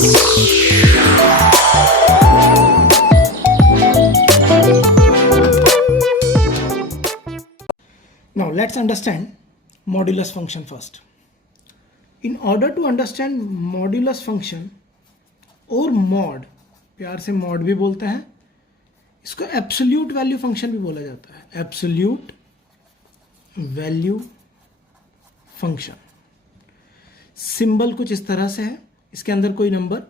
Now let's understand modulus function first. In order to understand modulus function और mod, प्यार से mod भी बोलते हैं, इसको एब्सोल्यूट वैल्यू फंक्शन भी बोला जाता है. Absolute value function. सिंबल कुछ इस तरह से है, इसके अंदर कोई नंबर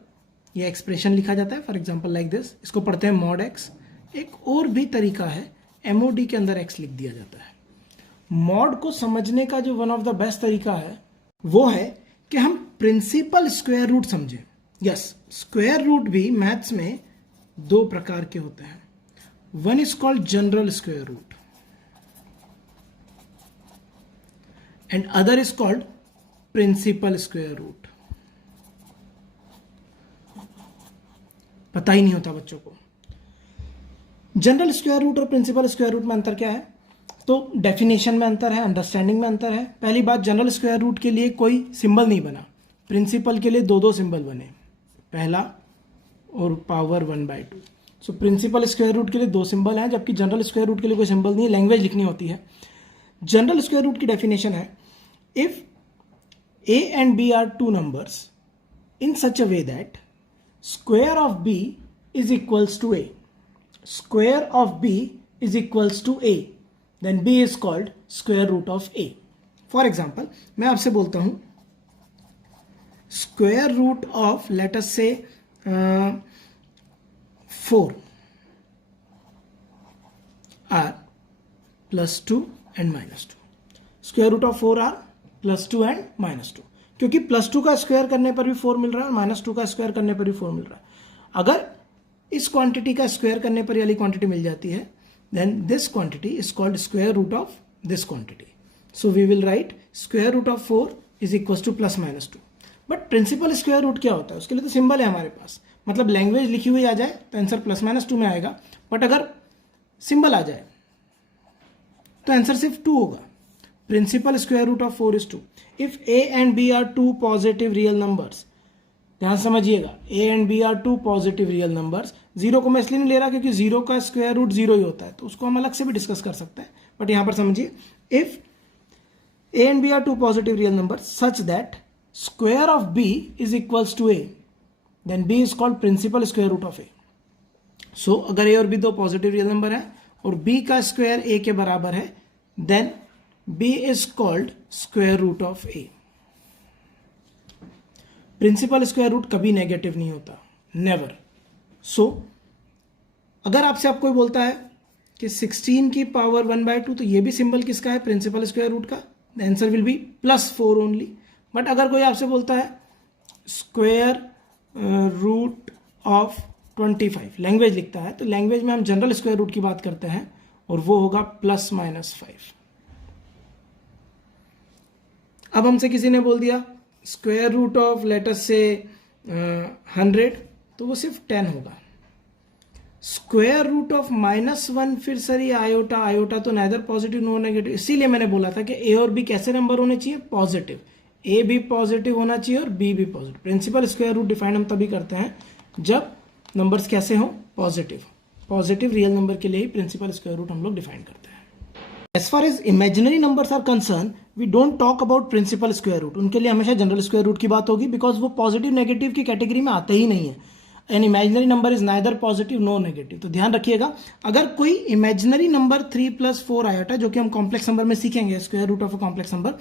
या एक्सप्रेशन लिखा जाता है. फॉर एग्जांपल लाइक दिस, इसको पढ़ते हैं मॉड एक्स. एक और भी तरीका है, एमओडी के अंदर एक्स लिख दिया जाता है. मॉड को समझने का जो वन ऑफ द बेस्ट तरीका है वो है कि हम प्रिंसिपल स्क्वायर रूट समझें. यस, स्क्वायर रूट भी मैथ्स में दो प्रकार के होते हैं. One is called general square root and other is called principal square root. पता ही नहीं होता बच्चों को जनरल स्क्वायर रूट और प्रिंसिपल स्क्वायर रूट में अंतर क्या है. तो डेफिनेशन में अंतर है, अंडरस्टैंडिंग में अंतर है. पहली बात, जनरल स्क्वायर रूट के लिए कोई सिंबल नहीं बना, प्रिंसिपल के लिए दो सिंबल बने, पहला और power 1/2. So principal square root के लिए दो सिंबल हैं, जबकि जनरल स्क्वायर रूट के लिए कोई सिंबल नहीं है. लैंग्वेज लिखनी होती है. जनरल स्क्वायर रूट की डेफिनेशन है, if a and b are two numbers in such a way that square of b is equals to a, square of b is equals to a, then b is called square root of a. For example, मैं आपसे बोलता हूं square root of let us say 4 r plus 2 and minus 2. Square root of 4 r plus 2 and minus 2, क्योंकि plus 2 का square करने पर भी 4 मिल रहा है और माइनस 2 का स्क्वायर करने पर भी 4 मिल रहा है. अगर इस क्वांटिटी का स्क्वायर करने पर वाली क्वांटिटी मिल जाती है, then this quantity is called square root of this quantity. So we will write square root of 4 is equal to plus minus 2. But principal square root क्या होता है, उसके लिए तो सिंबल है हमारे पास. मतलब लैंग्वेज लिखी हुई आ जाए तो आंसर प्लस माइनस 2 में आएगा, बट अगर सिंबल आ जाए तो आंसर सिर्फ 2 होगा. Principal square root of 4 is 2. If a and b are two positive real numbers, ध्यान समझिएगा, a and b are two positive real numbers. Zero को मैं इसलिए नहीं ले रहा क्योंकि जीरो का स्क्वायर रूट जीरो ही होता है, तो उसको हम अलग से भी डिस्कस कर सकते हैं. बट यहां पर समझिए, if a and b are two positive real numbers such that square of b is equals to a, then b is called principal square root of a. So अगर a और b दो positive real number है और b का square a के बराबर है, then b is called square root of a. Principal square root कभी नेगेटिव नहीं होता, नेवर. सो अगर आपसे आप कोई बोलता है कि 16 की पावर 1/2, तो ये भी सिंबल किसका है, प्रिंसिपल स्क्वायर रूट का. The answer will be +4 only. But अगर कोई आपसे बोलता है स्क्वायर रूट ऑफ 25, लैंग्वेज लिखता है, तो लैंग्वेज में हम जनरल स्क्वायर रूट की बात करते हैं और वो होगा +-5. अब हमसे किसी ने बोल दिया square root of let us say 100, तो वो सिर्फ 10 होगा. स्क्वायर रूट ऑफ -1, फिर सर ये आयोटा तो नाइदर पॉजिटिव नो नेगेटिव. इसीलिए मैंने बोला था कि ए और बी कैसे नंबर होने चाहिए, पॉजिटिव. ए भी पॉजिटिव होना चाहिए और बी भी positive. Principal square root define हम तभी करते हैं जब नंबर्स कैसे हो, पॉजिटिव. पॉजिटिव रियल नंबर के लिए ही प्रिंसिपल स्क्वायर रूट हम लोग डिफाइन करते हैं. As far as imaginary numbers are concerned, we don't talk about principal square root. उनके लिए हमेशा जनरल स्क्वायर रूट की बात होगी, बिकॉज वो पॉजिटिव नेगेटिव की कैटेगरी में आते ही नहीं है. An imaginary number is neither positive no negative. तो ध्यान रखिएगा, अगर कोई इमेजिनरी नंबर 3 + 4 आयोटा, जो कि हम कॉम्प्लेक्स नंबर में सीखेंगे, square root of a complex number.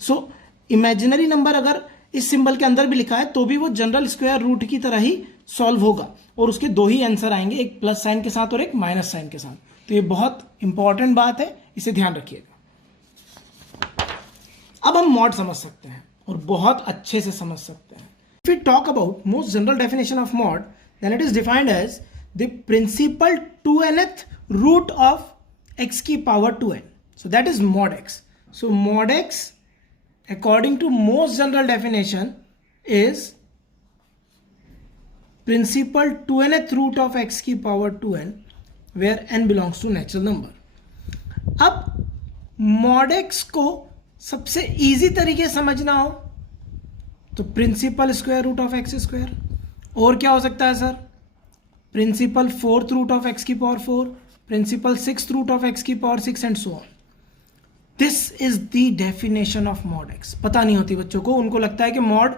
So imaginary number अगर इस सिंबल के अंदर भी लिखा है तो भी वो जनरल स्क्वायर रूट की तरह ही सॉल्व होगा और उसके दो ही आंसर आएंगे, एक प्लस साइन के साथ और एक माइनस साइन के साथ. तो ये बहुत इंपॉर्टेंट बात है, इसे ध्यान रखिएगा. अब हम मॉड समझ सकते हैं और बहुत अच्छे से समझ सकते हैं. If we talk about most general definition of mod, then it is defined as the principal 2nth root of x की power 2n. So that is mod x. So mod x, according to most general definition, is principal 2nth root of x की power 2n, where n belongs to natural number. अब mod x को सबसे easy तरीके समझना हो तो principal square root of x square. और क्या हो सकता है sir? Principal fourth root of x की power 4, principal sixth root of x की power 6 and so on. This is the definition of mod x. पता नहीं होती बच्चों को, उनको लगता है कि मॉड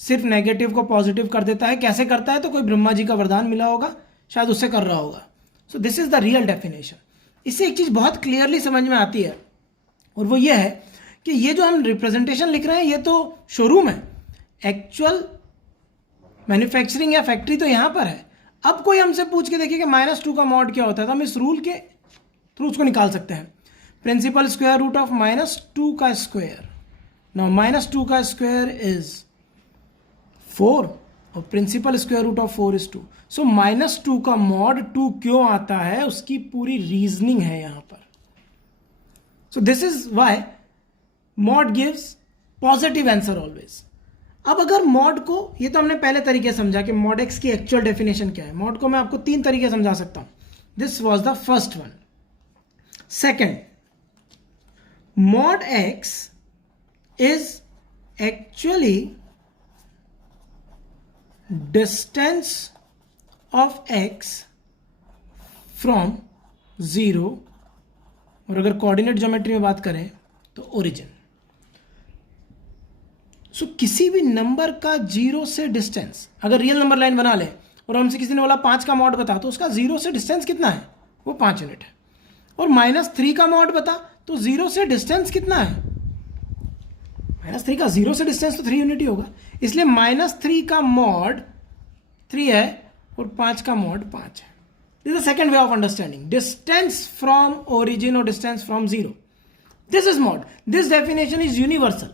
सिर्फ नेगेटिव को पॉजिटिव कर देता है. कैसे करता है? तो कोई ब्रह्मा जी का वरदान मिला होगा, शायद उससे कर रहा होगा. सो this is the real definition. इससे एक चीज बहुत क्लियरली समझ में आती है, और वो ये है कि ये जो हम रिप्रेजेंटेशन लिख रहे हैं ये तो शोरूम है, एक्चुअल मैन्युफैक्चरिंग या फैक्ट्री तो यहां पर है. अब कोई हमसे पूछ के देखिए कि -2 का मॉड क्या होता है, तो हम इस रूल के थ्रू उसको निकाल सकते हैं. प्रिंसिपल स्क्वायर रूट ऑफ -2 का स्क्वायर. नाउ -2 का स्क्वायर इज 4 और principal square root of 4 is 2. So -2 का मॉड 2 क्यों आता है, उसकी पूरी रीजनिंग है यहां पर. So this is why mod gives positive answer always. अब अगर मॉड को, ये तो हमने पहले तरीके समझा कि मॉड एक्स की एक्चुअल डेफिनेशन क्या है. मॉड को मैं आपको 3 तरीके समझा सकता हूं. This was the first one. Second, mod x is actually distance of x from 0, और अगर कोऑर्डिनेट ज्योमेट्री में बात करें तो ओरिजिन. सो किसी भी नंबर का 0 से डिस्टेंस, अगर रियल नंबर लाइन बना ले और हमसे किसी ने बोला 5 का मॉड बता, तो उसका 0 से डिस्टेंस कितना है? वो 5 यूनिट है. और -3 का मॉड बता, तो 0 से डिस्टेंस कितना है? -3 का 0 से डिस्टेंस तो 3 यूनिट ही होगा. इसलिए -3 का मॉड 3 है और 5 का मॉड 5 है. This is the second way of understanding distance from origin और distance from 0. This is mod. This definition is universal.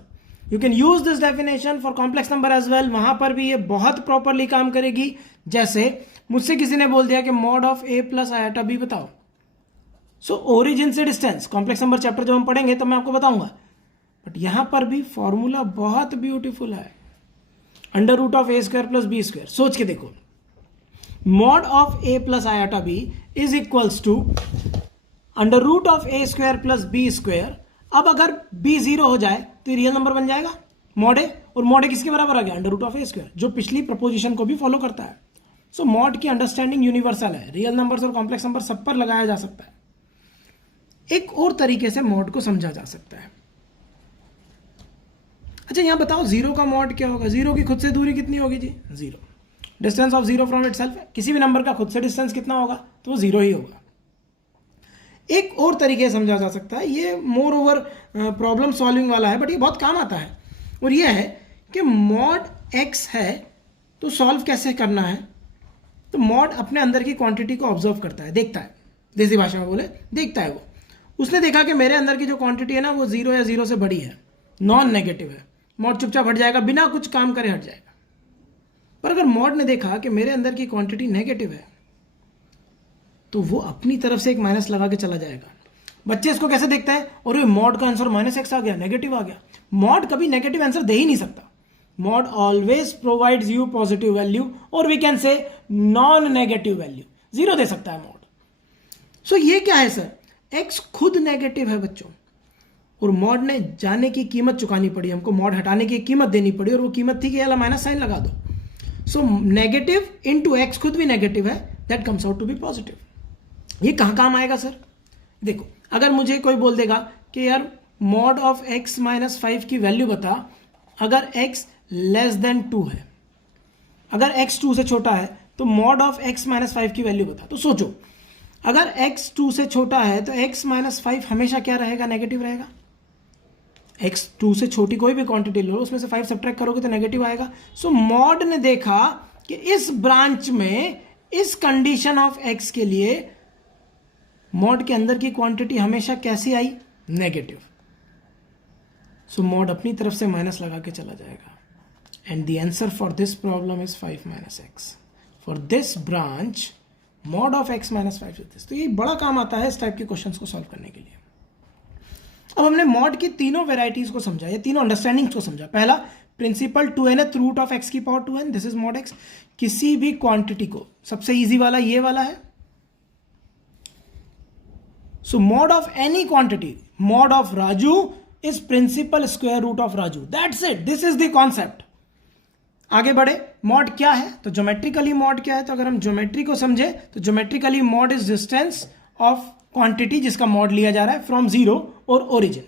You can use this definition for complex number as well. वहां पर भी ये बहुत प्रॉपरली काम करेगी. जैसे मुझसे किसी ने बोल दिया कि mod of a plus iota b बताओ. सो ओरिजिन से डिस्टेंस, कॉम्प्लेक्स नंबर चैप्टर जब हम पढ़ेंगे तब मैं आपको बताऊंगा. बट यहां पर भी फॉर्मूला बहुत ब्यूटीफुल है. Under root of a square plus b square. सोच के देखो, mod of a plus iota b is equals to under root of a square plus b square. अब अगर b 0 हो जाए तो रियल नंबर बन जाएगा मॉड ए, और मॉड ए किसके बराबर आ गया? Under root of A square, जो पिछली प्रपोजिशन को भी फॉलो करता है. सो मॉड की अंडरस्टैंडिंग यूनिवर्सल है. रियल नंबर्स और कॉम्प्लेक्स नंबर सब पर लगाया जा सकता है. एक और तरीके से मॉड को समझा जा सकता है. अच्छा यहां बताओ 0 का मॉड क्या होगा? 0 की खुद से दूरी कितनी होगी जी? 0. डिस्टेंस ऑफ 0 फ्रॉम इटसेल्फ है. किसी भी नंबर का खुद से डिस्टेंस कितना होगा? तो वो 0 ही होगा. एक और तरीके से समझा जा सकता है, ये मोर ओवर प्रॉब्लम सॉल्विंग वाला है, बट ये बहुत काम आता है. और ये है कि मॉड एक्स है तो सॉल्व कैसे करना है. तो मॉड अपने अंदर की क्वांटिटी को ऑब्जर्व करता है, देखता है. देसी भाषा में बोले देखता है. वो उसने देखा कि मेरे अंदर की जो क्वांटिटी है ना वो 0 या 0 से बड़ी है, नॉन नेगेटिव है. मॉड चुपचाप हट जाएगा, बिना कुछ काम करे हट जाएगा. पर अगर मॉड ने देखा कि मेरे अंदर की क्वांटिटी नेगेटिव है, तो वो अपनी तरफ से एक माइनस लगा के चला जाएगा. बच्चे इसको कैसे देखते हैं? और ये मॉड का आंसर -x आ गया, नेगेटिव आ गया. मॉड कभी नेगेटिव आंसर दे ही नहीं सकता. Mod always provides you positive value, और we can say non negative value. 0 दे सकता है मॉड. सो ये क्या है सर? x खुद नेगेटिव है बच्चों, और मॉड ने जाने की कीमत चुकानी पड़ी हमको. मॉड हटाने की कीमत देनी पड़ी, और वो कीमत थी कि यार माइनस साइन लगा दो. सो नेगेटिव इंटू एक्स खुद भी नेगेटिव है, that comes out to be positive. ये कहाँ काम आएगा सर? देखो, अगर मुझे कोई बोल देगा कि यार मॉड ऑफ x -5 की वैल्यू बता अगर x लेस देन 2 है, अगर x 2 से छोटा है तो मॉड ऑफ x -5 की वैल्यू बता. तो सोचो, अगर x 2 से छोटा है तो x -5 हमेशा क्या रहेगा? नेगेटिव रहेगा. x 2 से छोटी कोई भी क्वांटिटी लो, उसमें से 5 सब्ट्रैक्ट करोगे तो नेगेटिव आएगा. सो मॉड ने देखा कि इस ब्रांच में इस कंडीशन ऑफ x के लिए मॉड के अंदर की क्वांटिटी हमेशा कैसी आई? नेगेटिव. सो मॉड अपनी तरफ से माइनस लगा के चला जाएगा. And the answer for this problem is 5 - x. For this branch mod of x -5 is this. तो ये बड़ा काम आता है इस टाइप के क्वेश्चंस को सॉल्व करने के लिए. अब हमने मॉड की तीनों वेराइटीज को समझा, ये तीनों अंडरस्टैंडिंग्स को समझा. पहला principal 2nth root of x की power 2n, this is mod x. किसी भी क्वांटिटी को, सबसे इजी वाला ये वाला है. So mod of any quantity, mod of Raju is principal square root of Raju. That's it. This is the concept. आगे बढ़े, मॉड क्या है, तो ज्योमेट्रिकली मॉड क्या है, तो अगर हम ज्योमेट्री को समझे तो geometrically mod is distance of quantity जिसका मॉड लिया जा रहा है फ्रॉम जीरो और ओरिजिन।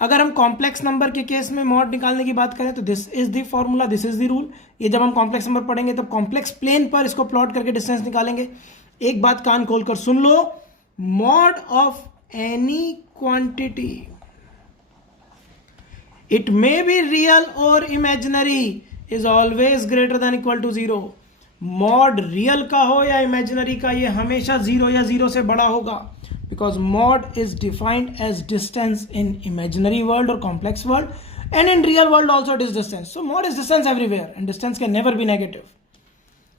अगर हम कॉम्प्लेक्स नंबर के केस में मॉड निकालने की बात करें तो this is the formula, this is the rule. ये जब हम कॉम्प्लेक्स नंबर पढ़ेंगे तब कॉम्प्लेक्स प्लेन पर इसको प्लॉट करके डिस्टेंस निकालेंगे। एक बात कान खोलकर सुन लो, mod of any quantity, it may be real और imaginary, is always greater than equal to zero. Mod real का हो या इमेजिनरी का, ये हमेशा जीरो या जीरो से बड़ा होगा, because mod is defined as distance in imaginary world or complex world, and in real world also it is distance. So mod is distance everywhere and distance can never be negative.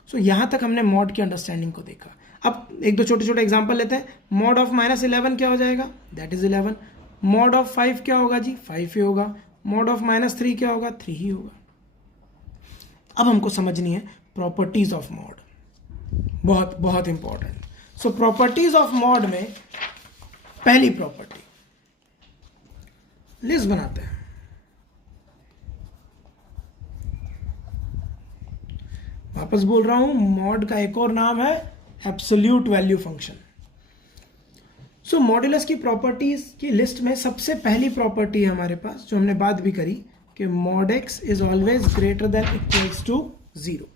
So यहाँ तक हमने mod की understanding को देखा। अब एक दो छोटे छोटे एग्जांपल लेते हैं। mod of -11 क्या हो जाएगा, that is 11। mod of 5 क्या होगा जी, 5 ही होगा। mod of -3 क्या होगा, 3 ही होगा। अब हमको समझनी है प्रॉपर्टीज ऑफ मॉड, बहुत बहुत important. So properties of mod में पहली प्रॉपर्टी, लिस्ट बनाते हैं। वापस बोल रहा हूं, मॉड का एक और नाम है एब्सोल्यूट वैल्यू फंक्शन। सो मॉड्यूलस की प्रॉपर्टीज की लिस्ट में सबसे पहली प्रॉपर्टी है हमारे पास, जो हमने बात भी करी, कि mod x is always greater than equals to 0.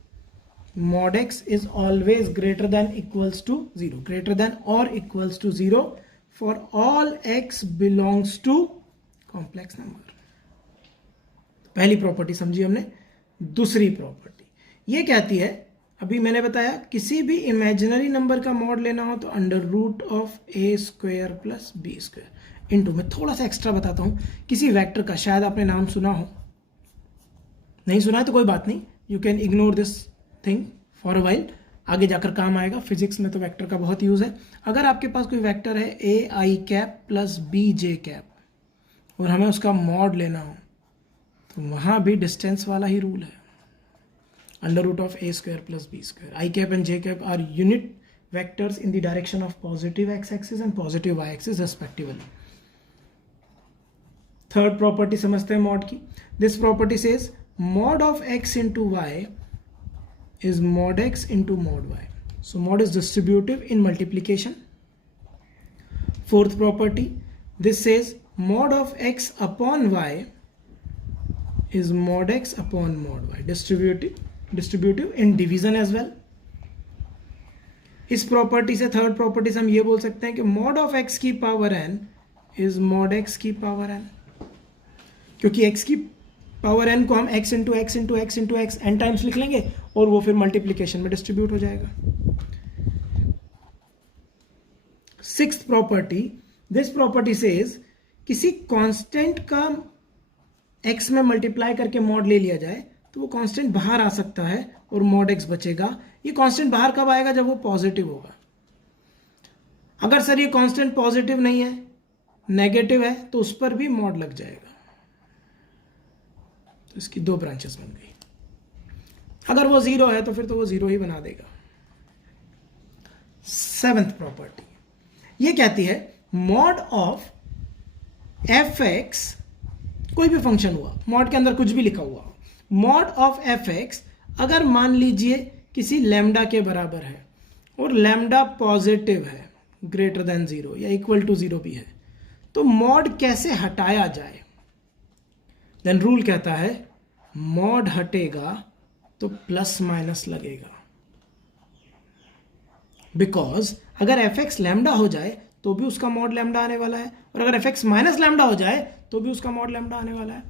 mod x is always greater than equals to 0, greater than or equals to 0 for all x belongs to complex number. पहली प्रॉपर्टी समझी हमने। दूसरी प्रॉपर्टी ये कहती है, अभी मैंने बताया किसी भी इमेजिनरी नंबर का मॉड लेना हो तो under root of a square plus b square into, मैं थोड़ा सा एक्स्ट्रा बताता हूं, किसी वेक्टर का, शायद आपने नाम सुना हो, नहीं सुना है तो कोई बात नहीं, you can ignore this thing for a while, आगे जाकर काम आएगा। फिजिक्स में तो वेक्टर का बहुत यूज है। अगर आपके पास कोई वेक्टर है a i cap plus b j cap और हमें उसका मॉड लेना हो तो वहां भी डिस्टेंस वाला ही रूल है, under root of A square plus b square. I cap and j cap are unit vectors in the direction of positive x axis and positive y axis respectively. Third property समझते हैं mod की। This property says mod of x into y is mod x into mod y. So mod is distributive in multiplication. Fourth property, this says mod of x upon y is mod x upon mod y, distributive in division as well. इस property से, third property से हम ये बोल सकते हैं कि mod of x की power n is mod x की पावर n, क्योंकि x की पावर n को हम x into x into x into x n times लिख लेंगे और वो फिर मल्टीप्लीकेशन में डिस्ट्रीब्यूट हो जाएगा। Sixth property, this property says किसी कांस्टेंट का x में मल्टीप्लाई करके मॉड ले लिया जाए तो वो कांस्टेंट बाहर आ सकता है और मॉड x बचेगा। ये कांस्टेंट बाहर कब आएगा, जब वो पॉजिटिव होगा। अगर सर ये कांस्टेंट पॉजिटिव नहीं है, नेगेटिव है, तो उस पर भी मॉड लग जाएगा। इसकी दो ब्रांचेस बन गई। अगर वो जीरो है तो फिर तो वो जीरो ही बना देगा। सेवेंथ प्रॉपर्टी ये कहती है मॉड ऑफ एफ एक्स, कोई भी फंक्शन हुआ, मॉड के अंदर कुछ भी लिखा हुआ, मॉड ऑफ एफ एक्स अगर मान लीजिए किसी लैम्डा के बराबर है और लैम्डा पॉजिटिव है, ग्रेटर देन जीरो या इक्वल टू जीरो भी है, तो मॉड कैसे हटाया जाए। देन रूल कहता है मॉड हटेगा तो प्लस माइनस लगेगा, बिकॉज अगर एफ एक्स लैम्डा हो जाए तो भी उसका मॉड लैम्डा आने वाला है, और अगर एफ एक्स माइनस लैम्डा हो जाए तो भी उसका मॉड लैम्डा आने वाला है।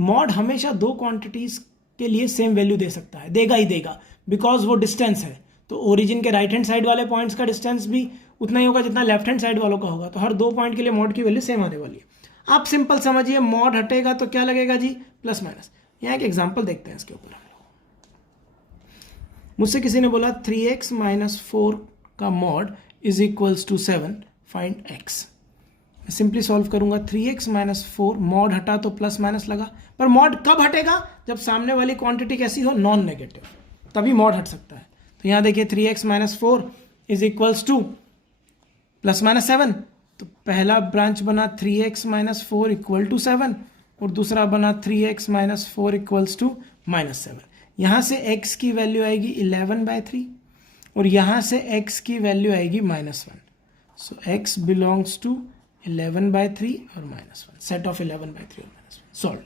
मॉड हमेशा दो क्वांटिटीज के लिए सेम वैल्यू दे सकता है, देगा ही देगा, बिकॉज वो डिस्टेंस है। तो ओरिजिन के राइट हैंड साइड वाले पॉइंट्स का डिस्टेंस भी उतना ही होगा जितना लेफ्ट हैंड साइड वालों का होगा, तो हर दो पॉइंट के लिए मॉड की वैल्यू सेम आने वाली है। आप सिंपल समझिए, मॉड हटेगा तो क्या लगेगा जी, प्लस माइनस। यहां एक एग्जांपल देखते हैं इसके ऊपर। मुझसे किसी ने बोला 3x - 4 का mod is equals to 7, find x। मैं सिंपली सॉल्व करूंगा, 3x - 4 मॉड हटा तो प्लस माइनस लगा, पर मॉड कब हटेगा, जब सामने वाली क्वांटिटी कैसी हो, नॉन नेगेटिव, तभी मॉड हट सकता है। तो यहां देखिए 3x - 4 is equals to plus minus 7, तो पहला ब्रांच बना 3x - 4 इक्वल टू 7 और दूसरा बना 3x - 4 इक्वल्स टू -7। यहाँ से x की वैल्यू आएगी 11/3 और यहाँ से x की वैल्यू आएगी -1. सो x बिलोंग्स टू 11/3 और -1. सेट ऑफ 11/3 और -1. सॉल्व.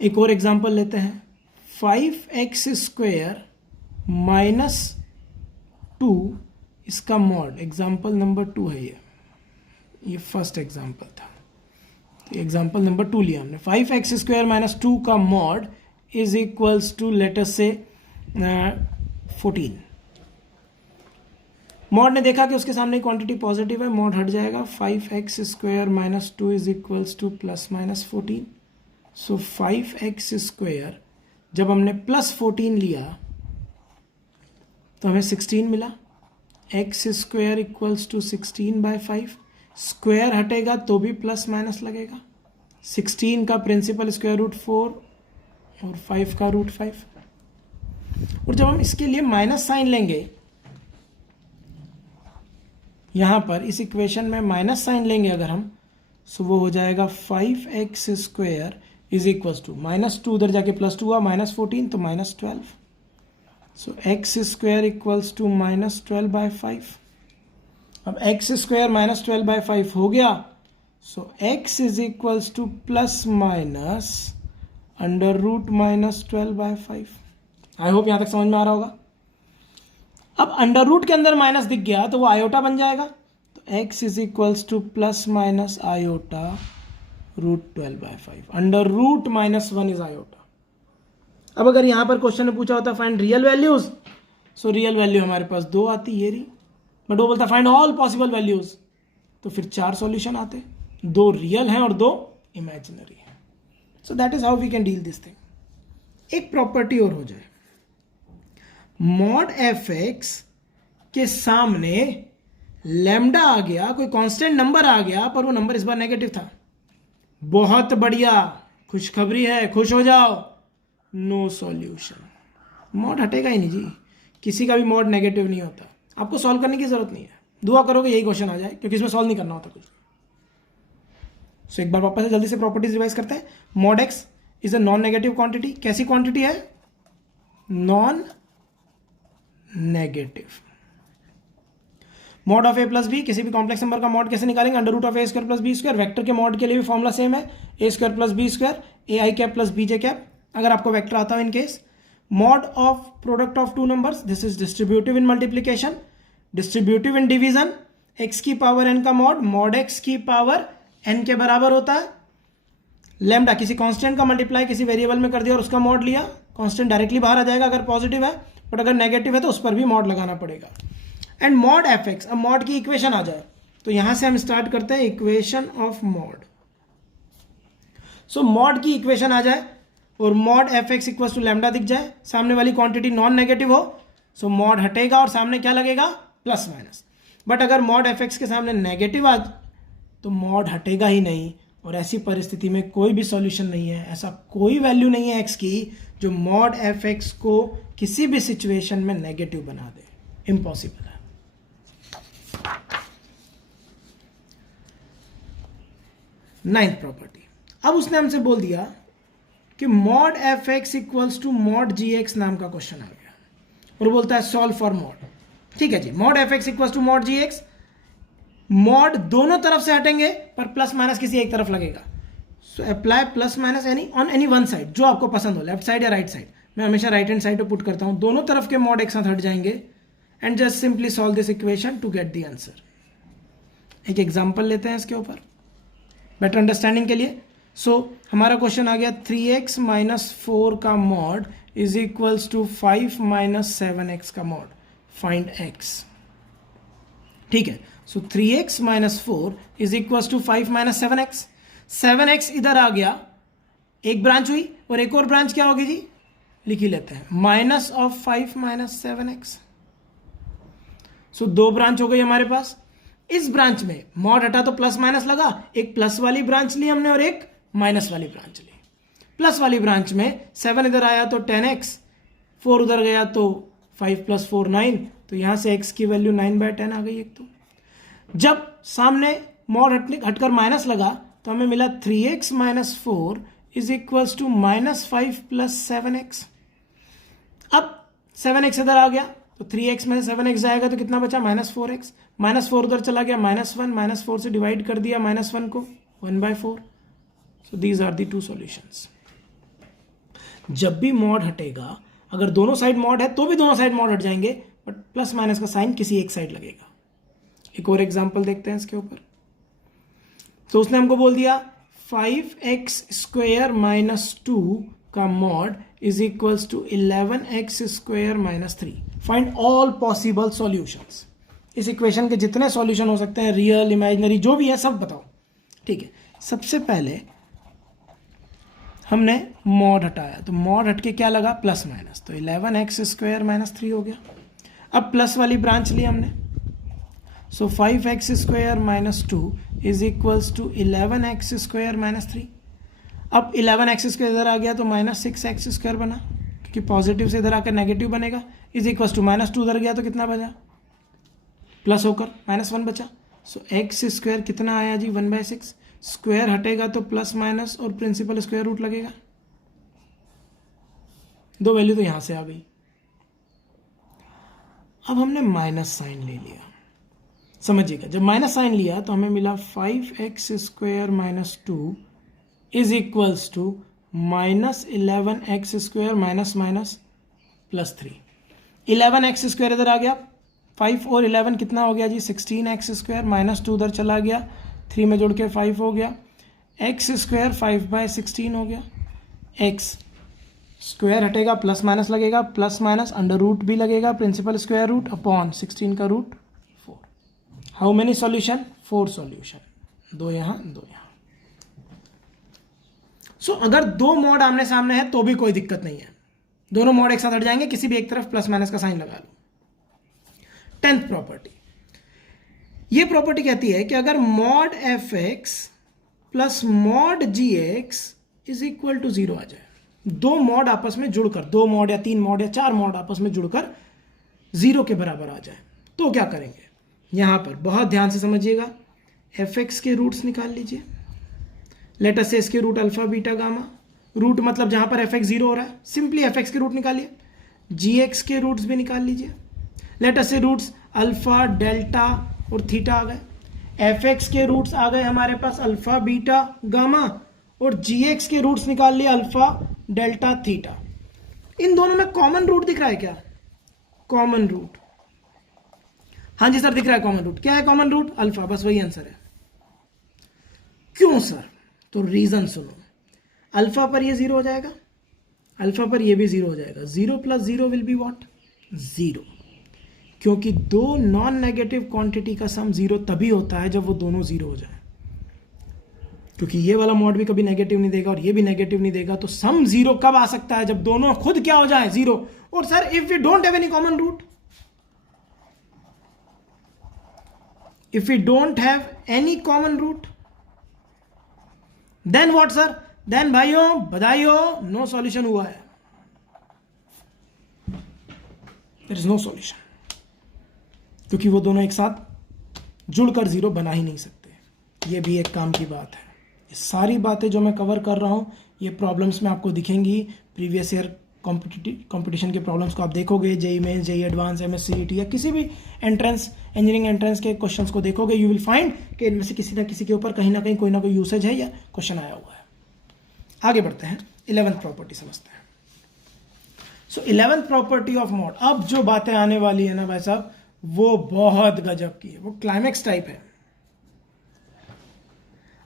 एक और एग्जांपल लेते हैं. 5x² -2 इसका मॉड. एग्जांपल नंबर 2 है ये फर्स्ट एग्जांपल था. एग्जाम्पल नंबर 2 लिया हमने. 5x² - 2 का mod is equals to let us say 14. Mod ने देखा कि उसके सामने क्वांटिटी पॉजिटिव है, मॉड हट जाएगा. 5x² - 2 is equals to +-14. So 5x² जब हमने +14 लिया तो हमें 16 मिला. x² equals to 16/5. स्क्वायर हटेगा तो भी प्लस माइनस लगेगा. 16 का प्रिंसिपल √4 और 5 का √5. और जब हम इसके लिए माइनस साइन लेंगे, यहां पर इस इक्वेशन में माइनस साइन लेंगे अगर हम, सो वो हो जाएगा 5x² इज इक्वल टू -2 उधर जाके +2 हुआ, -14 तो -12. So x² equals to -12/5. अब x² -12/5 हो गया. So x is equals to ±√-12/5. I hope यहां तक समझ में आ रहा होगा. अब अंडर रूट के अंदर माइनस दिख गया तो वो आयोटा बन जाएगा. तो x is equals to ±i/√12/5. Under root -1 is iota. अब अगर यहां पर क्वेश्चन में पूछा होता find real values, so real value हमारे पास 2 आती, ये रही. बट वो बोलता फाइंड ऑल पॉसिबल वैल्यूज, तो फिर 4 सॉल्यूशन आते. 2 रियल हैं और 2 इमेजिनरी हैं. So that is how we can deal this thing. एक प्रॉपर्टी और हो जाए. मॉड fx के सामने लैम्डा आ गया, कोई कांस्टेंट नंबर आ गया, पर वो नंबर इस बार नेगेटिव था. बहुत बढ़िया, खुशखबरी है, खुश हो जाओ. No solution. मॉड हटेगा ही नहीं जी. किसी का भी मॉड नेगेटिव नहीं होता. आपको सॉल्व करने की जरूरत नहीं है. दुआ करोगे यही क्वेश्चन आ जाए, क्योंकि इसमें सॉल्व नहीं करना होता कुछ. सो एक बार वापस से जल्दी से प्रॉपर्टीज रिवाइज करते हैं. Mod x is a non negative quantity. कैसी क्वांटिटी है? Non negative. Mod of a + b, किसी भी कॉम्प्लेक्स नंबर का मॉड कैसे निकालेंगे? √a² + b². वेक्टर के मॉड के लिए भी फॉर्मूला सेम है, a² + b², ai + bj. अगर आपको वेक्टर आता हो in case. Mod of product of 2 numbers, this is distributive in multiplication, distributive in division. x की पावर n का मॉड x की पावर n के बराबर होता है. लैम्डा किसी कांस्टेंट का मल्टीप्लाई किसी वेरिएबल में कर दिया और उसका मॉड लिया. कांस्टेंट डायरेक्टली बाहर आ जाएगा अगर पॉजिटिव है, बट अगर नेगेटिव है तो उस पर भी मॉड लगाना पड़ेगा. And mod fx. अब मॉड की इक्वेशन आ जाए तो यहां से हम स्टार्ट करते हैं equation of mod. So mod की इक्वेशन आ जाए और mod fx equal to lambda दिख जाए, सामने वाली क्वांटिटी नॉन नेगेटिव हो, सो मॉड हटेगा और सामने क्या लगेगा? Plus minus. बट अगर मॉड fx के सामने नेगेटिव आ तो मॉड हटेगा ही नहीं. और ऐसी परिस्थिति में कोई भी सॉल्यूशन नहीं है. ऐसा कोई वैल्यू नहीं है x की जो मॉड fx को किसी भी सिचुएशन में नेगेटिव बना दे. इम्पॉसिबल है. Ninth property. अब उसने हमसे बोल दिया कि mod fx equals to mod gx नाम का क्वेश्चन आ गया और बोलता है सॉल्व फॉर मॉड. ठीक है जी. Mod fx equals to mod gx. Mod दोनों तरफ से हटेंगे पर प्लस माइनस किसी एक तरफ लगेगा. So apply plus minus any on any one side, जो आपको पसंद हो, लेफ्ट साइड या राइट साइड. मैं हमेशा राइट हैंड साइड पे पुट करता हूं. दोनों तरफ के मॉड एक साथ हट जाएंगे and just simply solve this equation to get the answer. एक एग्जांपल लेते हैं इसके ऊपर बेटर अंडरस्टैंडिंग के लिए. सो हमारा क्वेश्चन आ गया 3x - 4 का mod is equals to 5 - 7x का मॉड. Find x. ठीक है. सो 3x - 4 is equals to 5 - 7x. 7x इधर आ गया, एक ब्रांच हुई, और एक और ब्रांच क्या होगी जी? लिख ही लेते हैं, minus of 5 - 7x. So 2 branch हो गई हमारे पास. इस ब्रांच में मॉड हटा तो प्लस माइनस लगा. एक प्लस वाली ब्रांच ली हमने और एक माइनस वाली ब्रांच ली. प्लस वाली ब्रांच में 7 इधर आया तो 10x, 4 उधर गया तो 5 + 4 9. तो यहां से x की वैल्यू 9/10 आ गई. एक तो जब सामने मॉड हटकर माइनस लगा तो हमें मिला 3x - 4 is equals to -5 plus 7x। अब 7x इधर आ गया तो 3x में 7x जाएगा तो कितना बचा, -4x। -4 उधर चला गया, -1, -4 से डिवाइड कर दिया -1 को, 1/4। So these are the two solutions. जब भी मॉड हटेगा, अगर दोनों साइड मॉड है तो भी दोनों साइड मॉड हट जाएंगे, बट प्लस माइनस का साइन किसी एक साइड लगेगा। एक और एग्जांपल देखते हैं इसके ऊपर। तो उसने हमको बोल दिया 5x² - 2 का mod is equals to 11x² - 3। Find all possible solutions. इस इक्वेशन के जितने सॉल्यूशन हो सकते हैं, रियल, इमेजिनरी, जो भी है सब बताओ। ठीक है, सबसे पहले हमने मॉड हटाया, तो मॉड हट के क्या लगा, प्लस माइनस, तो 11x² - 3 हो गया। अब प्लस वाली ब्रांच ली हमने, सो 5x² - 2 is equals to 11x² - 3। अब 11x² इधर आ गया तो -6x² बना, क्योंकि पॉजिटिव से इधर आकर नेगेटिव बनेगा, इज इक्वल्स टू -2 उधर गया तो कितना बचा, प्लस होकर -1 बचा। सो x² कितना आया जी, 1/6। स्क्वायर हटेगा तो प्लस माइनस और प्रिंसिपल स्क्वायर रूट लगेगा, दो वैल्यू तो यहां से आ गई। अब हमने माइनस साइन ले लिया, समझिएगा, जब माइनस साइन लिया तो हमें मिला 5x² - 2 is equals to -11x² plus 3। 11x² इधर आ गया, 5 और 11 कितना हो गया जी, 16x² -2 उधर चला गया, 3 में जोड़ के 5 हो गया, x² 5/16 हो गया। x स्क्वायर हटेगा, प्लस माइनस लगेगा, प्लस माइनस अंडर रूट भी लगेगा, प्रिंसिपल स्क्वायर रूट अपॉन 16 का root 4। How many solution, 4 solution, 2 यहां 2 यहां। सो अगर दो मॉड आमने सामने है तो भी कोई दिक्कत नहीं है, दोनों मॉड एक साथ हट जाएंगे, किसी भी एक तरफ प्लस माइनस का साइन लगा लो। 10th प्रॉपर्टी, ये प्रॉपर्टी कहती है कि अगर mod fx plus mod gx is equal to 0 आ जाए, दो मॉड आपस में जुड़कर, 2 मॉड या 3 मॉड या 4 मॉड आपस में जुड़कर 0 के बराबर आ जाए, तो क्या करेंगे। यहां पर बहुत ध्यान से समझिएगा, fx के रूट्स निकाल लीजिए, लेट अस से इसके root alpha beta gamma, root मतलब जहां पर fx 0 हो रहा है, सिंपली fx के रूट निकालिए, gx के रूट्स भी निकाल लीजिए, let us say roots alpha delta और थीटा आ गए, fx के रूट्स आ गए हमारे पास अल्फा बीटा गामा, और gx के रूट्स निकाल लिए अल्फा डेल्टा थीटा। इन दोनों में कॉमन रूट दिख रहा है क्या, कॉमन रूट, हाँ जी सर दिख रहा है कॉमन रूट, क्या है कॉमन रूट, अल्फा, बस वही आंसर है। क्यों सर, तो रीजन सुनो, अल्फा पर ये 0 हो जाएगा, अल्फा पर ये भी 0 हो जाएगा, 0 + 0 विल बी व्हाट, 0, क्योंकि दो नॉन नेगेटिव क्वांटिटी का सम 0 तभी होता है जब वो दोनों 0 हो जाए, क्योंकि ये वाला मॉड भी कभी नेगेटिव नहीं देगा और ये भी नेगेटिव नहीं देगा, तो सम 0 कब आ सकता है, जब दोनों खुद क्या हो जाए, 0। और sir if we don't have any common root, if we don't have any common root, then what sir, then भाइयों बधाई हो, नो सॉल्यूशन हुआ है, देयर इज नो सॉल्यूशन, क्योंकि वो दोनों एक साथ जुड़कर 0 बना ही नहीं सकते। ये भी एक काम की बात है। ये सारी बातें जो मैं कवर कर रहा हूँ, ये प्रॉब्लम्स में आपको दिखेंगी, प्रीवियस ईयर कंपटीशन के प्रॉब्लम्स को आप देखोगे, जेई मेंस, जेई एडवांस, एमएससीईटी या किसी भी एंट्रेंस, इंजीनियरिंग एंट्रेंस के क्वेश्चंस को देखोगे, यू विल फाइंड कि इनमें से किसी ना किसी के ऊपर कहीं ना कहीं कोई ना कोई यूसेज है या क्वेश्चन आया हुआ है। आगे बढ़ते हैं, 11th प्रॉपर्टी समझते हैं। सो 11th प्रॉपर्टी ऑफ मॉड, अब जो बातें आने वाली है ना भाई साहब, वो बहुत गजब की है, वो क्लाइमैक्स टाइप है।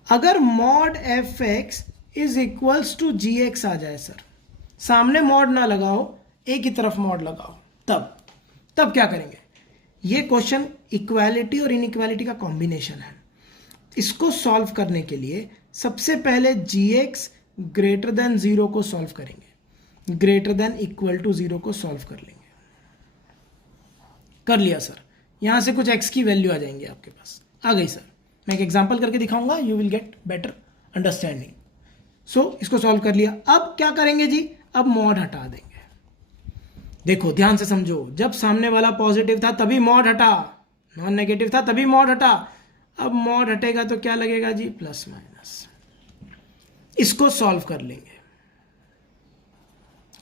अगर mod fx is equals to gx आ जाए सर, सामने मॉड ना लगाओ, एक ही तरफ मॉड लगाओ, तब क्या करेंगे। ये क्वेश्चन इक्वालिटी और इनइक्वालिटी का कॉम्बिनेशन है। इसको सॉल्व करने के लिए सबसे पहले gx ग्रेटर देन 0 को सॉल्व करेंगे, ग्रेटर देन इक्वल टू 0 को सॉल्व कर लेंगे। कर लिया सर, यहां से कुछ x की वैल्यू आ जाएंगे आपके पास, आ गई सर, मैं एक एग्जांपल करके दिखाऊंगा, you will get better understanding. So इसको सॉल्व कर लिया, अब क्या करेंगे जी, अब मॉड हटा देंगे। देखो ध्यान से समझो, जब सामने वाला पॉजिटिव था तभी मॉड हटा, नॉन नेगेटिव था तभी मॉड हटा, अब मॉड हटेगा तो क्या लगेगा जी, प्लस माइनस। इसको सॉल्व कर लेंगे।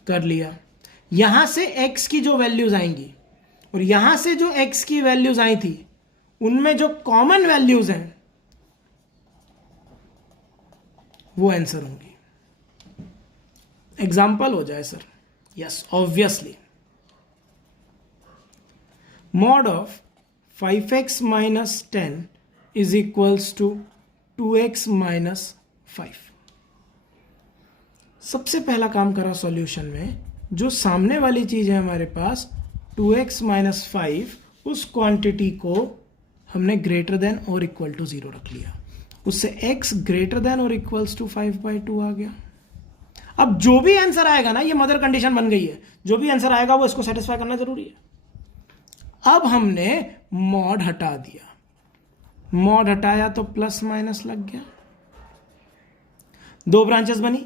कर लिया। यहां से x की जो वैल्यूज आएंगी और यहां से जो x की वैल्यूज आई थी उनमें जो कॉमन वैल्यूज हैं वो आंसर होंगी। एग्जाम्पल हो जाए sir. Yes obviously mod of 5x minus 10 is equals to 2x minus 5। सबसे पहला काम करा सॉल्यूशन में, जो सामने वाली चीज है हमारे पास 2x माइनस 5, उस क्वांटिटी को हमने ग्रेटर देन और इक्वल टू 0 रख लिया। उससे x ग्रेटर देन और इक्वल्स टू 5/2 आ गया। अब जो भी आंसर आएगा ना, ये मदर कंडीशन बन गई है, जो भी आंसर आएगा वो इसको सेटिस्फाई करना जरूरी है। अब हमने मॉड हटा दिया, मॉड हटाया तो प्लस माइनस लग गया। दो ब्रांचेस बनी,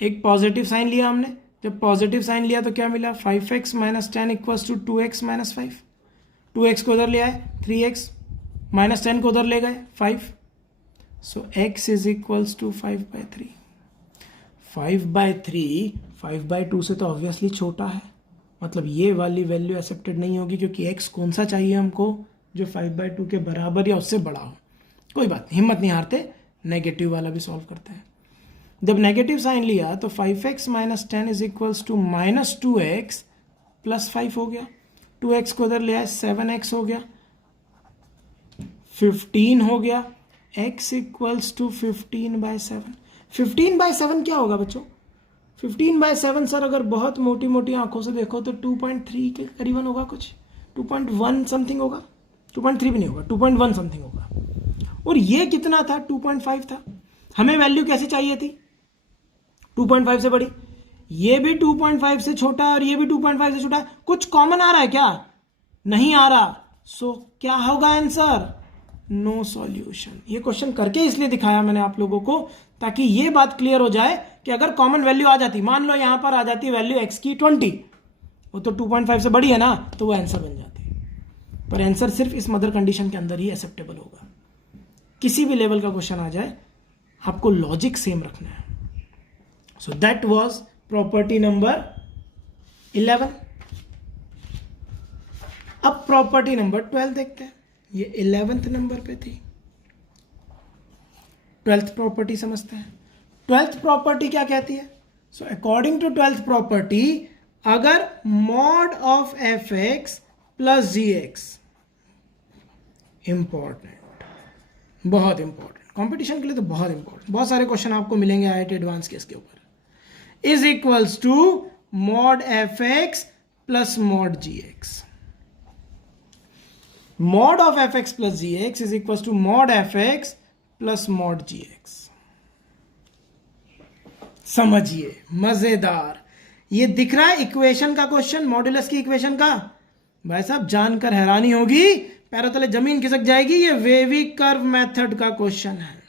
एक पॉजिटिव साइन लिया हमने, जब पॉजिटिव साइन लिया तो क्या मिला 5x minus 10 equals to 2x minus 5। 2x को उधर ले आए 3x, माइनस 10 को उधर ले गए 5, सो x इज इक्वल्स टू 5/3। 5/3 5/2 से तो ऑब्वियसली छोटा है, मतलब ये वाली वैल्यू एक्सेप्टेड नहीं होगी, क्योंकि x कौन सा चाहिए हमको जो 5/2 के बराबर या उससे बड़ा हो। कोई बात नहीं, हिम्मत नहीं हारते, नेगेटिव वाला भी सॉल्व करते हैं। जब नेगेटिव साइन लिया तो 5x minus 10 is equals to minus 2x plus 5 हो गया। 2x को उधर ले आए 7x हो गया, 15 हो गया। x equals to 15/7। 15/7 क्या होगा बच्चों? 15/7 सर अगर बहुत मोटी मोटी आंखों से देखो तो 2.3 के करीबन होगा, कुछ 2.1 समथिंग होगा, 2.3 भी नहीं होगा, 2.1 समथिंग होगा। और ये कितना था? 2.5 था। हमें वैल्यू कैसी चाहिए थी? 2.5 से बड़ी। ये भी 2.5 से छोटा है और ये भी 2.5 से छोटा है। कुछ कॉमन आ रहा है क्या? नहीं आ रहा। सो क्या होगा आंसर? No solution. ये क्वेश्चन करके इसलिए दिखाया मैंने आप लोगों को, ताकि ये बात क्लियर हो जाए कि अगर कॉमन वैल्यू आ जाती, मान लो यहां पर आ जाती वैल्यू x की 20, वो तो 2.5 से बड़ी है ना, तो वो आंसर बन जाती। पर आंसर सिर्फ इस मदर कंडीशन के अंदर ही एक्सेप्टेबल होगा। किसी भी लेवल का क्वेश्चन आ जाए, आपको लॉजिक सेम रखना है। So that was property number 11। अब प्रॉपर्टी नंबर 12 देखते हैं। ये 11th नंबर पे थी। 12th प्रॉपर्टी समझते हैं। 12th प्रॉपर्टी क्या कहती है? So according to 12th property, अगर mod of f x plus g x, important, बहुत इंपॉर्टेंट, कंपटीशन के लिए तो बहुत इंपॉर्टेंट, बहुत सारे क्वेश्चन आपको मिलेंगे आईआईटी एडवांस के इसके ऊपर, is equals to mod f x plus mod g x. Mod of f x plus g x is equals to mod f x plus mod g x. समझिए, मजेदार। ये दिख रहा है इक्वेशन का क्वेश्चन, मॉड्यूलस की इक्वेशन का। भाई साहब जानकर हैरानी होगी, पैरों तले जमीन खिसक जाएगी। ये वेवी कर्व मेथड का क्वेश्चन है।